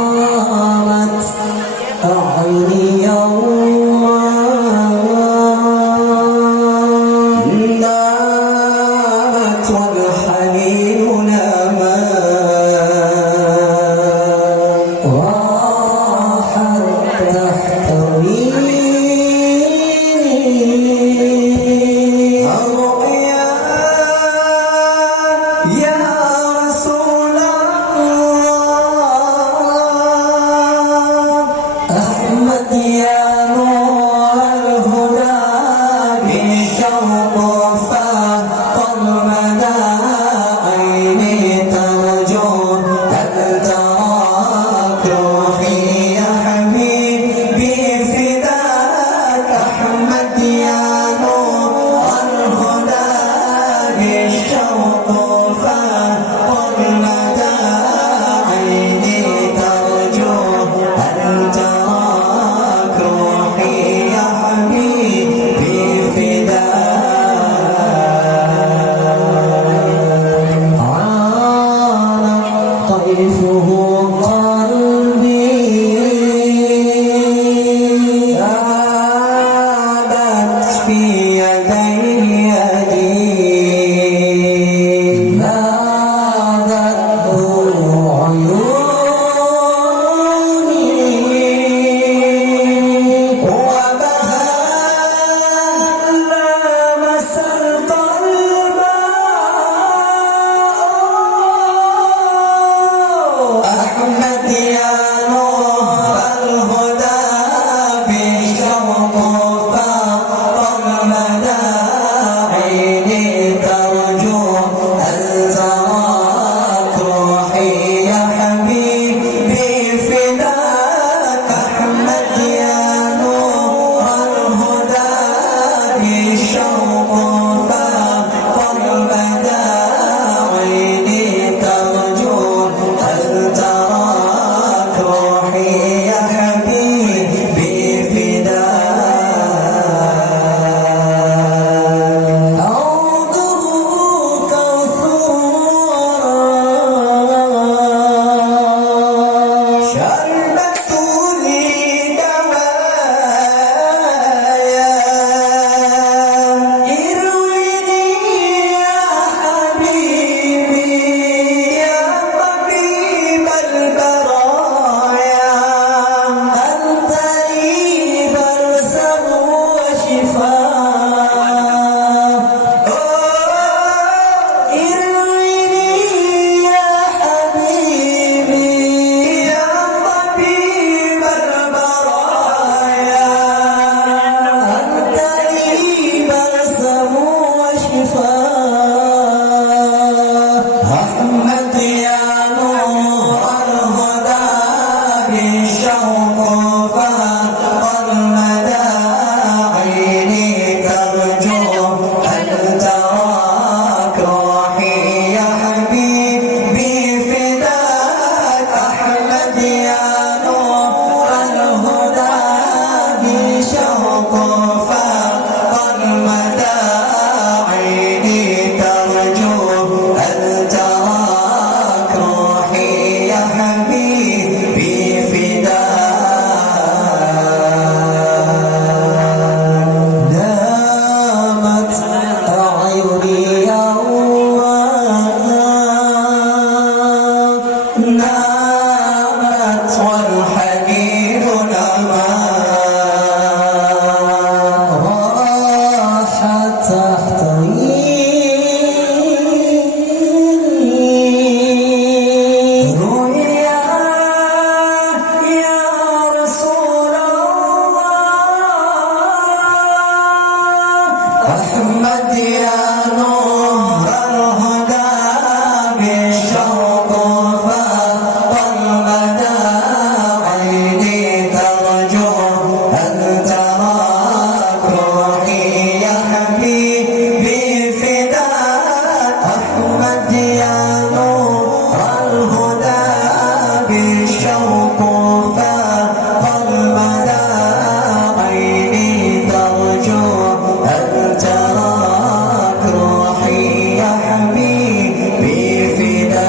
زارت أعيني الله نامت والحنين نما راحت تحتوي الرؤيا يا رسول أحمد يا نور الهدى بالشوق فاق المدى عيني ترجو هل تراك روحي يا حبيبي فداك أحمد يا نور الهدى بالشوق فاق المدى عيني ترجو هل تراك روحي يا حبيبي فداك عانق طيفه قلبي زادت في يدي يدي نادته عيوني وبهاء لامس القلب أحمد بالشوق فاق المدى عيني ترجو أن تراك روحي يا حبيبي فداك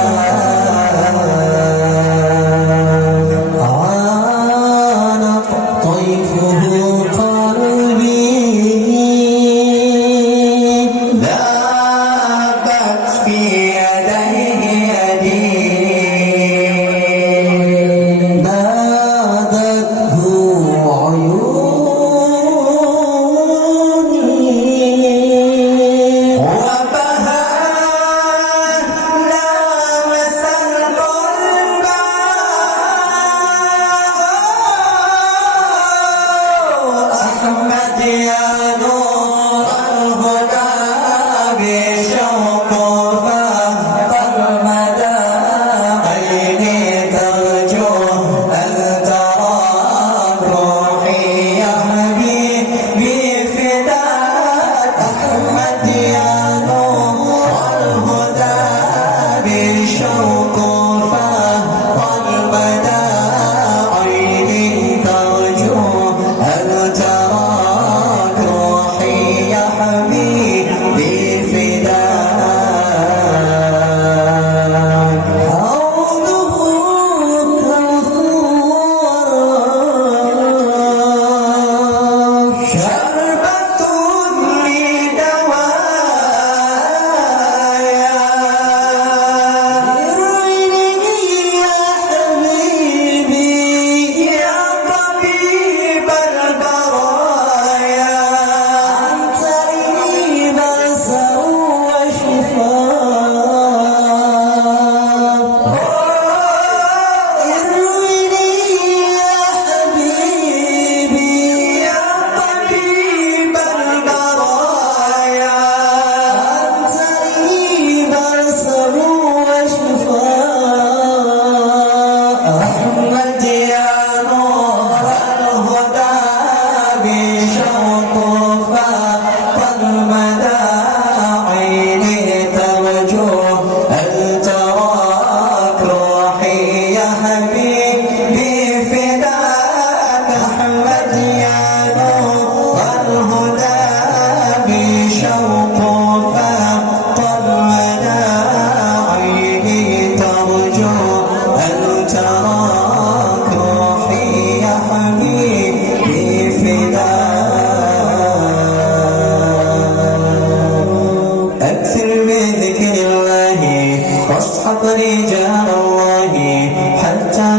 عانق طيفه قلبي ذابت في يديه يدي نادته عيوني وبهى لامس القلب أحمد يا نور الهدى بشوق فاق المدى عيني ترجو أن تراك روحي يا حبيبي فداك أحمد يا نور الهدى بشوق فاق المدى عيني ترجو أن تراك روحي يا حبيبي فداك حوضه كالثور شربة لدوايا ارعيني يا حبيبي يا طبيب البرايا أنت لي بأسا وشفاء ارعيني يا حبيبي يا طبيب البرايا أنت لي بأسا وشفاء أحمد يا نور الهدى بشوق فاق المدى عيني ترجو أن تراك روحي يا حبيبي فداك أحمد يا نور الهدى بشوق فاق المدى عيني ترجو أن تراك روحي يا حبيبي فداك أكثر من ذكر الله واصحب رجال الله حتى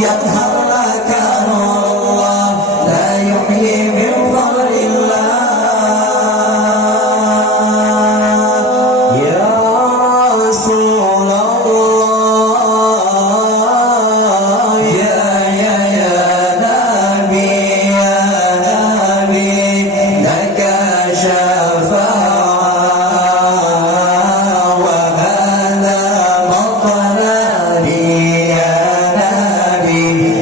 يظهر لك نور الله لا يحيي من فضل الله يا رسول الله يا نبي لك شفاعة وهذا مطلبي يا نبي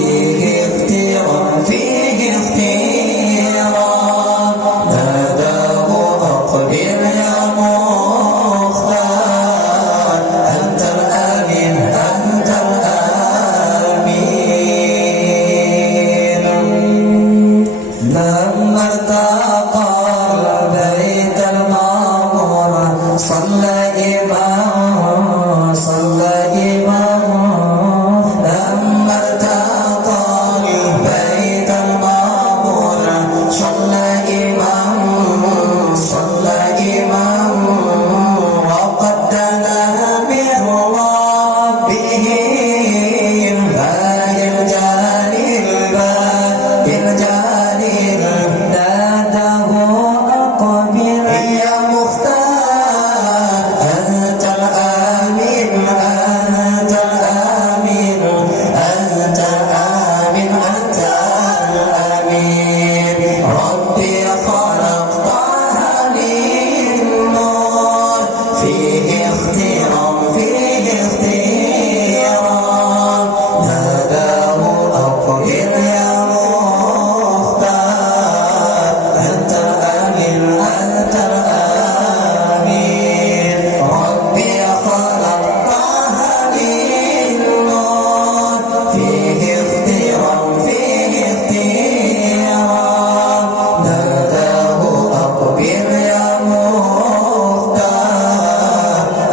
فيه اختيار فيه اختيار ناداه أقبل يا مختار أنت الأمين أنت الأمين لما ارتقى البيت المعمور صلى إمام صلى إمام لما ارتقى البيت المعمور صلى إمام صلى إمام وقد دنا من ربه الباقي الجليل الباقي الجليل ناداه أقبل يا مختار أنت الآمين أنت الآمين أنت الآمين أنت الآمين ربي خلقتها للنور فيه اختيار فيه اختيار ناداه أقبل يا مختار أنت الأمين أنت الأمين ربي خلقتها للنور فيه اختيار فيه اختيار ناداه أقبل يا مختار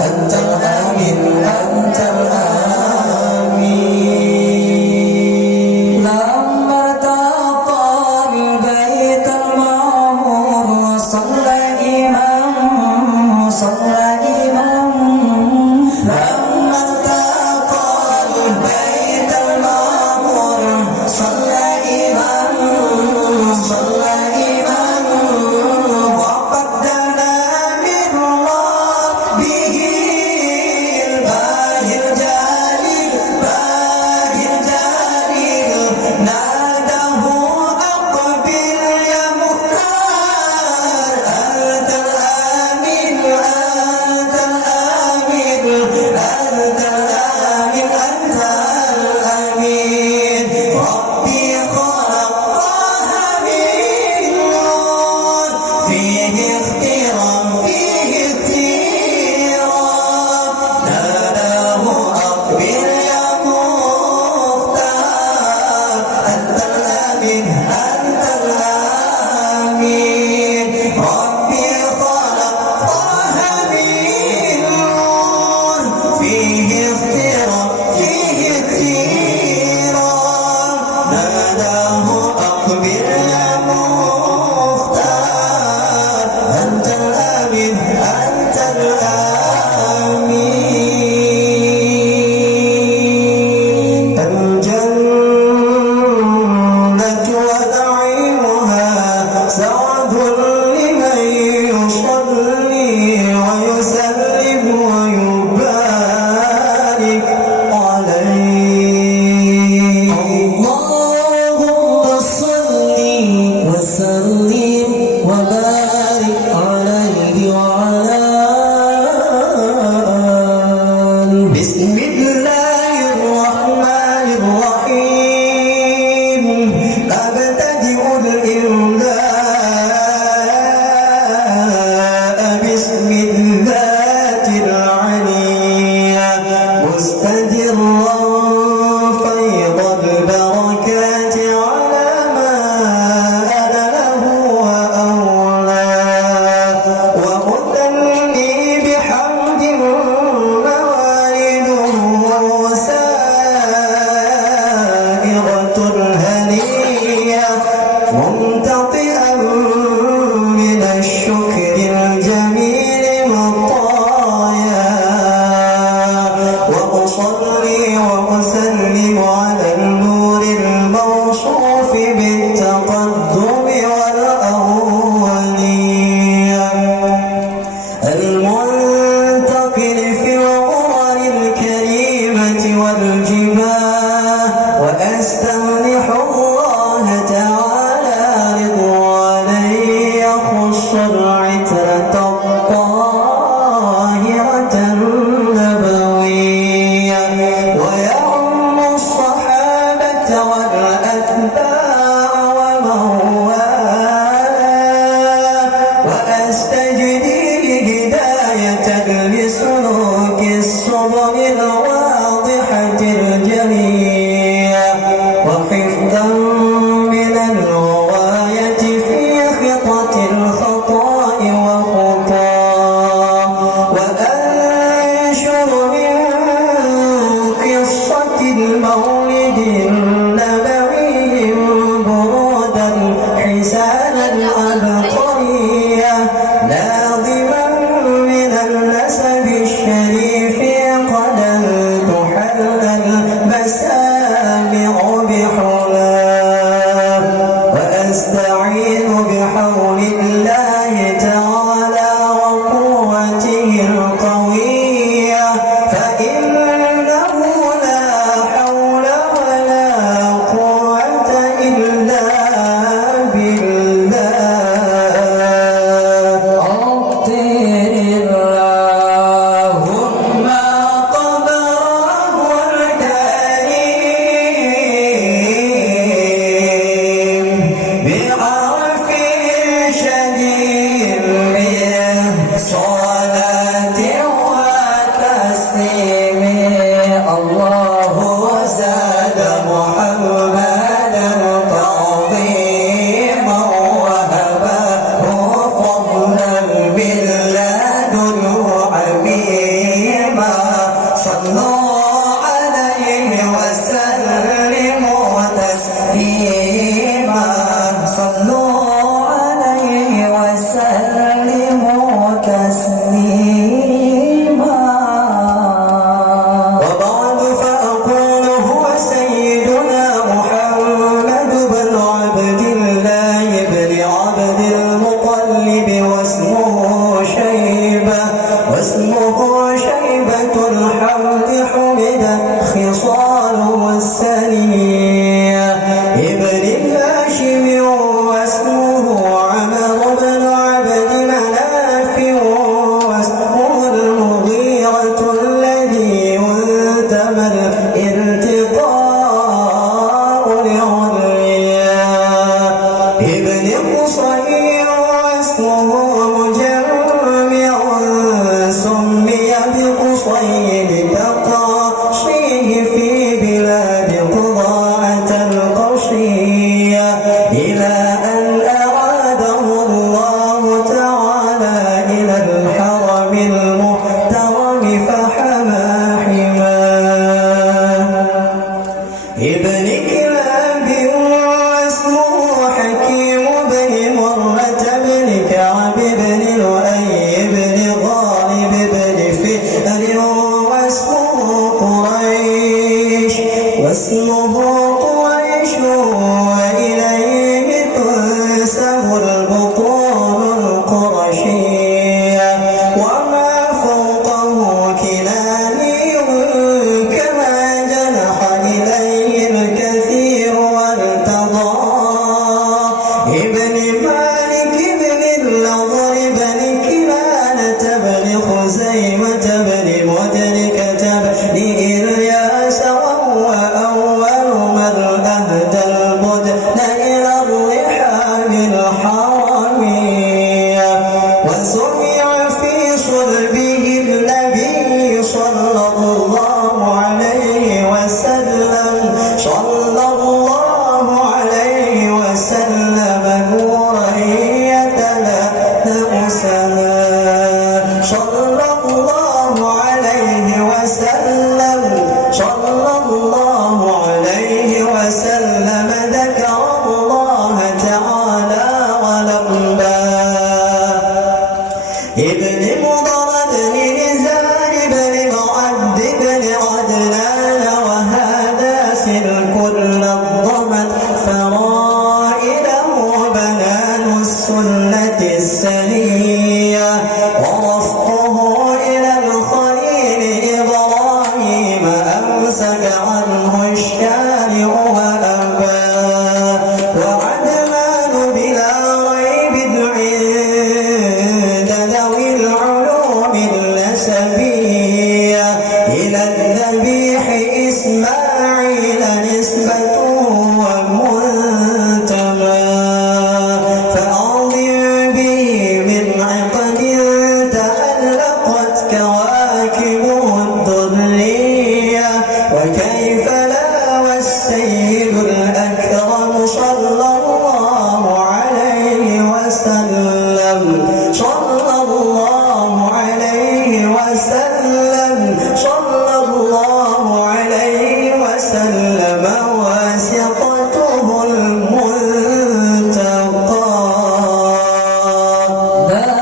أنت الأمين أنت الأمين لما ارتقى البيت المعمور صلى إمام صلى إمام لما ارتقى البيت المعمور صلى إمام صلى إمام وقد دنا من ربه الباقي الجليل الباقي الجليل ناداه أقبل يا مختار أنت الآمين أنت الآمين أنت الآمين أنت الآمين ربي خلقتها بالنور فيه اختيار فيه اختيار ناداه أقبل يا مختار أنت الأمين أنت الأمين ربي خلقتها بالنور فيه اختيار فيه اختيار ناداه أقبل يا مختار أنت الأمين أنت الأمين الجنة ونعيمها سعد لمن يصلي ويسلم ويبارك عليه اللهم صل وسلم وبارك عليه وعلى آله بسم الله الرحمن الرحيم أبتدئ الإملاء بسم الذات العليا مستدرا فيض البركات على ما أنا له وأولى وأثني بحمد موالده سائغة هنية ممتطئا من الشكر الجميل مطايا وأصلي وأسلم على النور الموصوف بالتقدم والأولية المنتقل في الغرر الكريمة والجباه وأستمنح الله تعالى رضوانا يخص العترة الطاهرة النبوية ويعم الصحابة ابن هاشم واسمه عمرو بن عبد مناف واسمه المغيرة الذي ينتمى الالتقاء لعليا ابن قصي واسمه مجمع سمي بقصي لتقاشيه في بلاد قضاعة القشية إلى أن أراده الله تعالى إلى الحرم المحترم فحمى حماه ابن كلاب واسمه حكيم بن مرة بن كعب بن لؤي بن غالب بن فئر واسمه قريش وإليه تنسب البطون القرشية وما فوقه كناني كما جنح إليه الكثير وارتضى ابن مالك بن النضر بن كنانة بن خزيمة بن مدركة بن إلياس وهو أول من أهدى البدن إلى الرحال الحرمية وسمع في صلبه النبي صلى الله عليه وسلم نورا يتلألأ سماء صلى الله عليه وسلم ذكر الله تعالى ولمباه ابن مضر بن نزار بن معد بن عدنان وهذا سلك الضمت فرائده بنان السنة السنية ورفقه إلى الخليل إبراهيم أمسك عنه الشارع وأباه وعدنان بلا ريب عند ذوي العلوم النسبية إلى الذبيح إسماعيل نسبة ومنتمى فأرض به من عقد تألقت كواكبه الدرية وكيف لا والسيد الأكرم صلى الله عليه وسلم واسطته المنتقى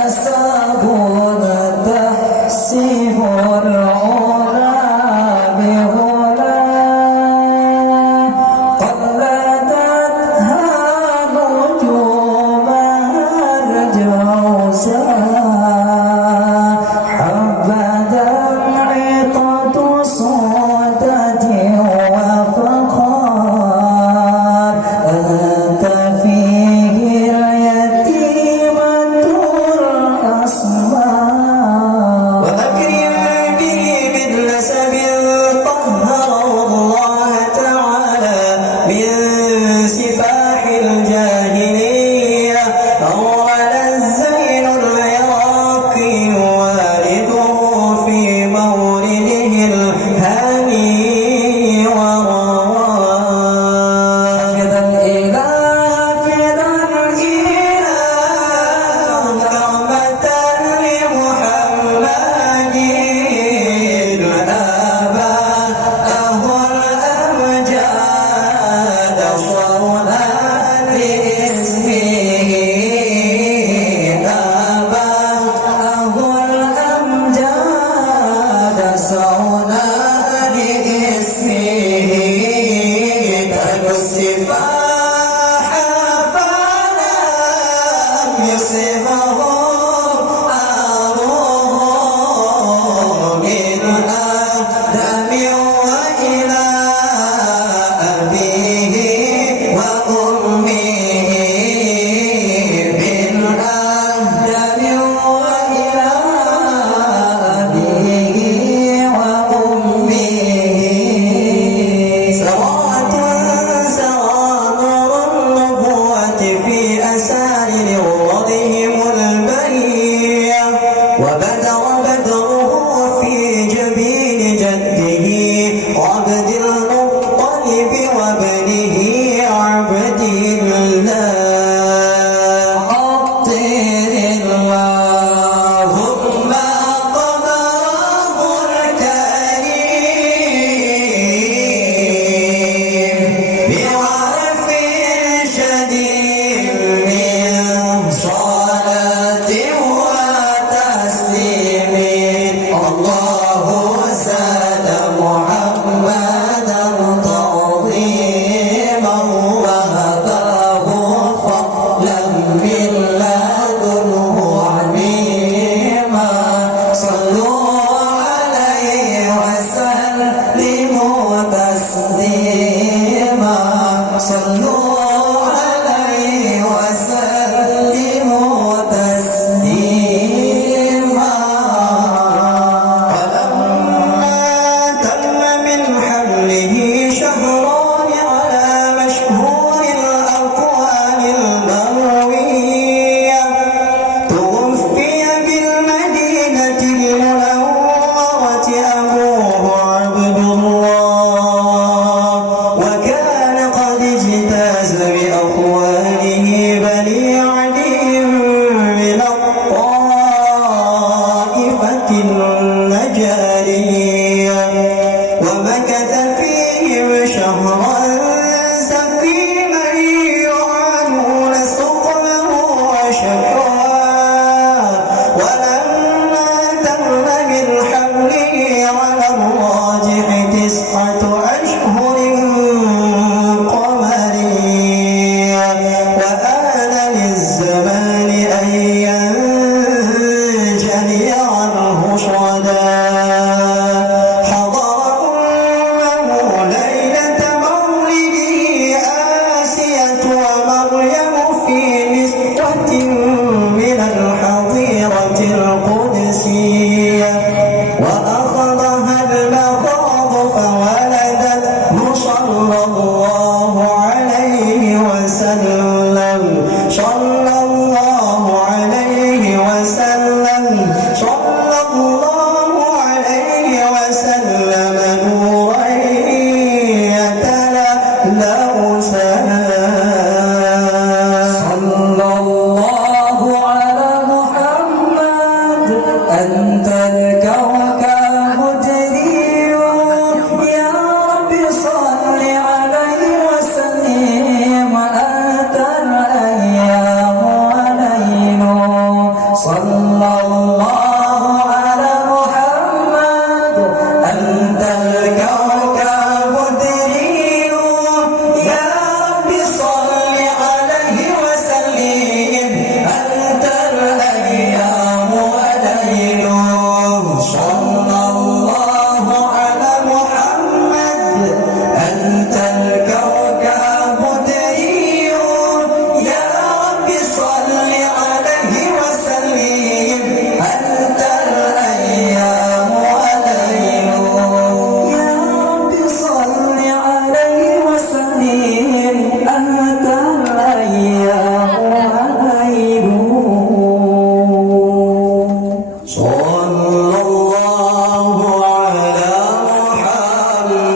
نسبون تحسب العلا بغلا قلدتها نجومها الجوسا حبذا عقد صوتة وفخار أنت فيه اليتيمة الأسماء وأكرم به بالنسب طهره الله تعالى من سفاح الجاهلية أول الزين العراقي والده في مورده الهاني ورواه فدا الإله رحمة لمحمد آباءه الأمجاد صونا لاسمه آباءه الأمجاد صونا لاسمه السفاح فلم يصبهم أمرهم من آدم وإلى أبي صلوا عليه وسلموا تسليما. ولما تم من حمله شهران على مشهور الأقوال المروية توفي بالمدينة المنورة أبوه عبد الله، وكان قد اجتاز بأخواله بني عدي من الطائفة النجارية، ومكث فيهم شهرا سقيما يعانون سقمه وشكواه. ولما تم من حمله على الراجح 9 أشهر قمرية، وآن للزمان أن ينجلي عنه صداه. حضر أمه ليلة مولده آسية ومريم في نسوة من الحظيرة القدسية، وأخذها المخاض فولدته صلى الله عليه وسلم، صلى الله عليه وسلم، صلى الله عليه وسلم نورا يتلألأ صلى الله على محمد أنت الكوكب تدير. يا رب صل عليه وسلم وأنت الأيام وليل. صلى الله على محمد أنت الكوكب تدير. يا رب صل عليه وسلم أنت الأيام وليل. صلى الله على محمد أنت الكوكب تدير. يا رب صل عليه وسلم أنت الأيام وليل. يا رب صل عليه وسلم أنت الأيام وليل. صلى الله على محمد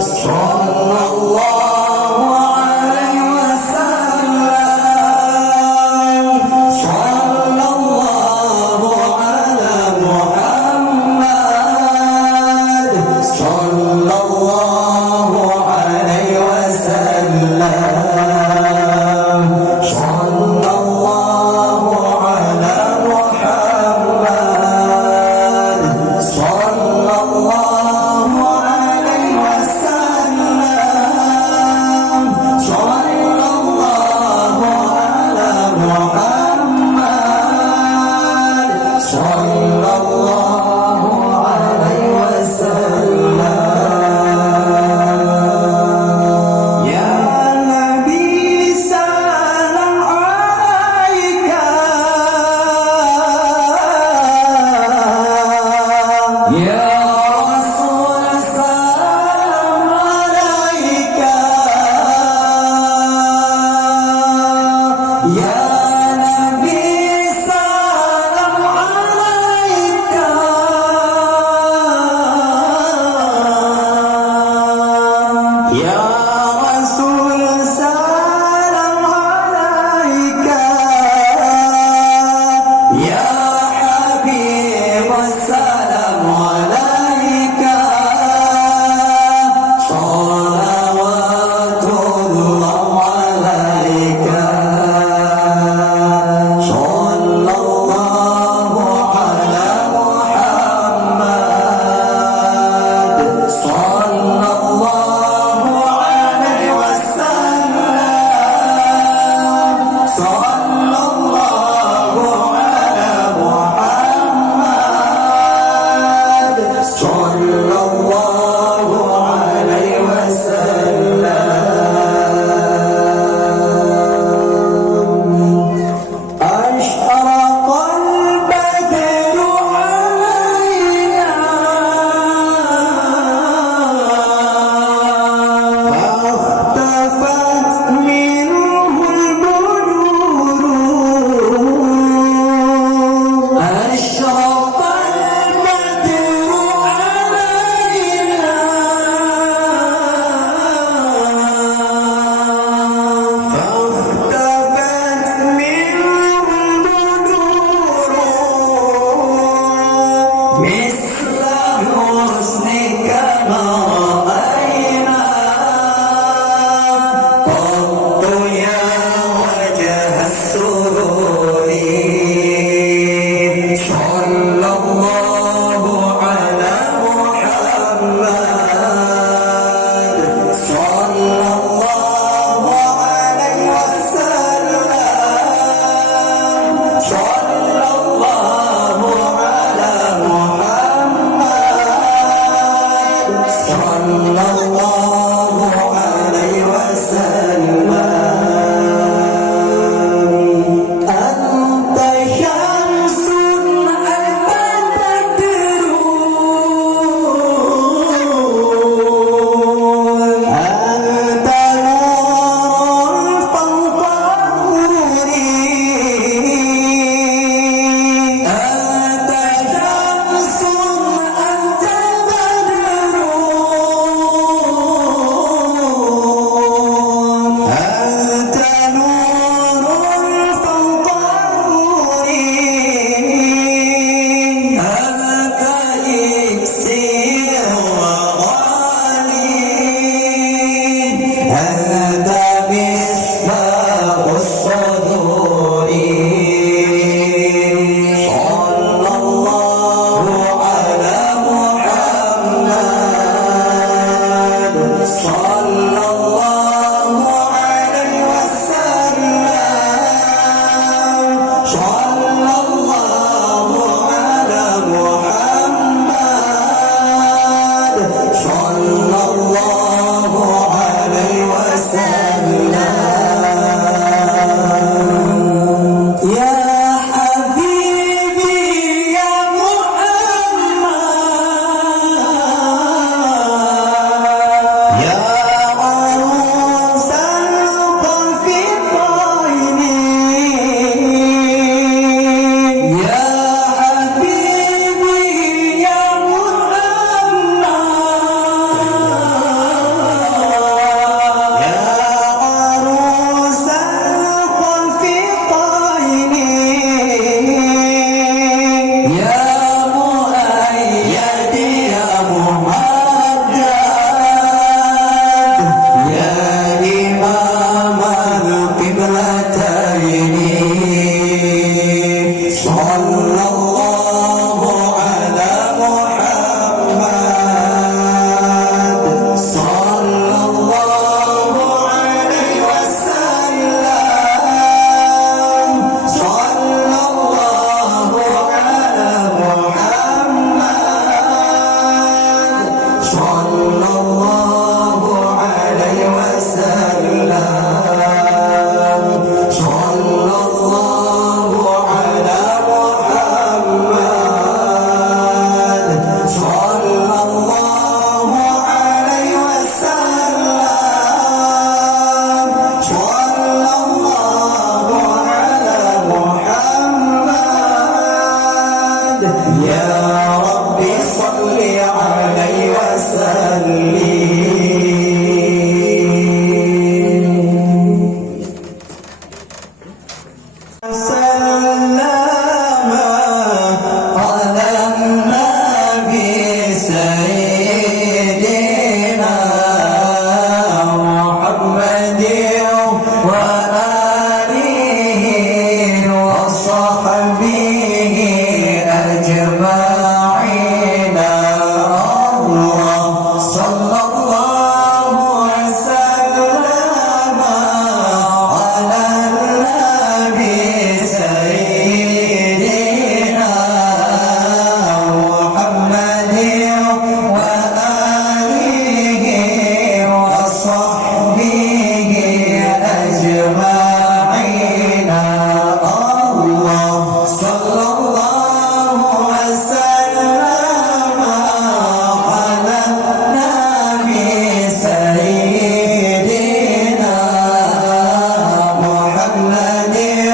صلى الله عليه وسلم، صلى الله على محمد صلى الله عليه وسلم، صلى الله على محمد صلى الله عليه وسلم. sallallahu alaihi wasallam, sallallahu ala Muhammad, sallallahu alaihi wasallam. Ya habibi ya Muhammad, ya arusal qafitaini, ya habibi ya Muhammad, ya arusal qafitaini, ya muayyad ya muhaddad, ya imam al-qiblataini, sallallahu ala Muhammad, sallallahu alaihi wasallam, sallallahu ala Muhammad, sallallahu alaihi wasallam, sallallahu ala Muhammad, sallallahu alaihi wasallam, sallallahu ala Muhammad. Ya Rabbi salli alaihi wasallim. Sallama ala nabi sayyidina Muhammadin wa alihi wa sahbihi ajma'in. Allah sallallahu alaihi wasallam ala nabi sayyidina Muhammadin wa alihi wa sahbihi ajma'in. Allah sallallahu alaihi wasallam ala nabi sayyidina Muhammadin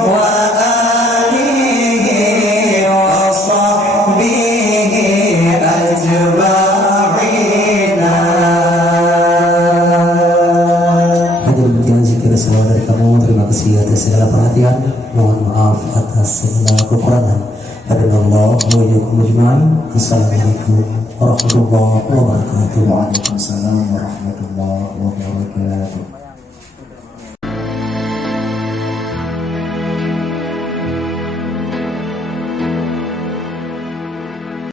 wa alihi wa sahbihi ajma'in. Hadirin demikian zikir selawat dari kamu. Terima kasih atas segala perhatian. Mohon maaf atas segala kekurangan. Hadirallah wa iyyakum ajma'in. Assalamualaikum warahmatullahi wabarakatuh. Waalaikumsalam warahmatullahi wabarakatuh.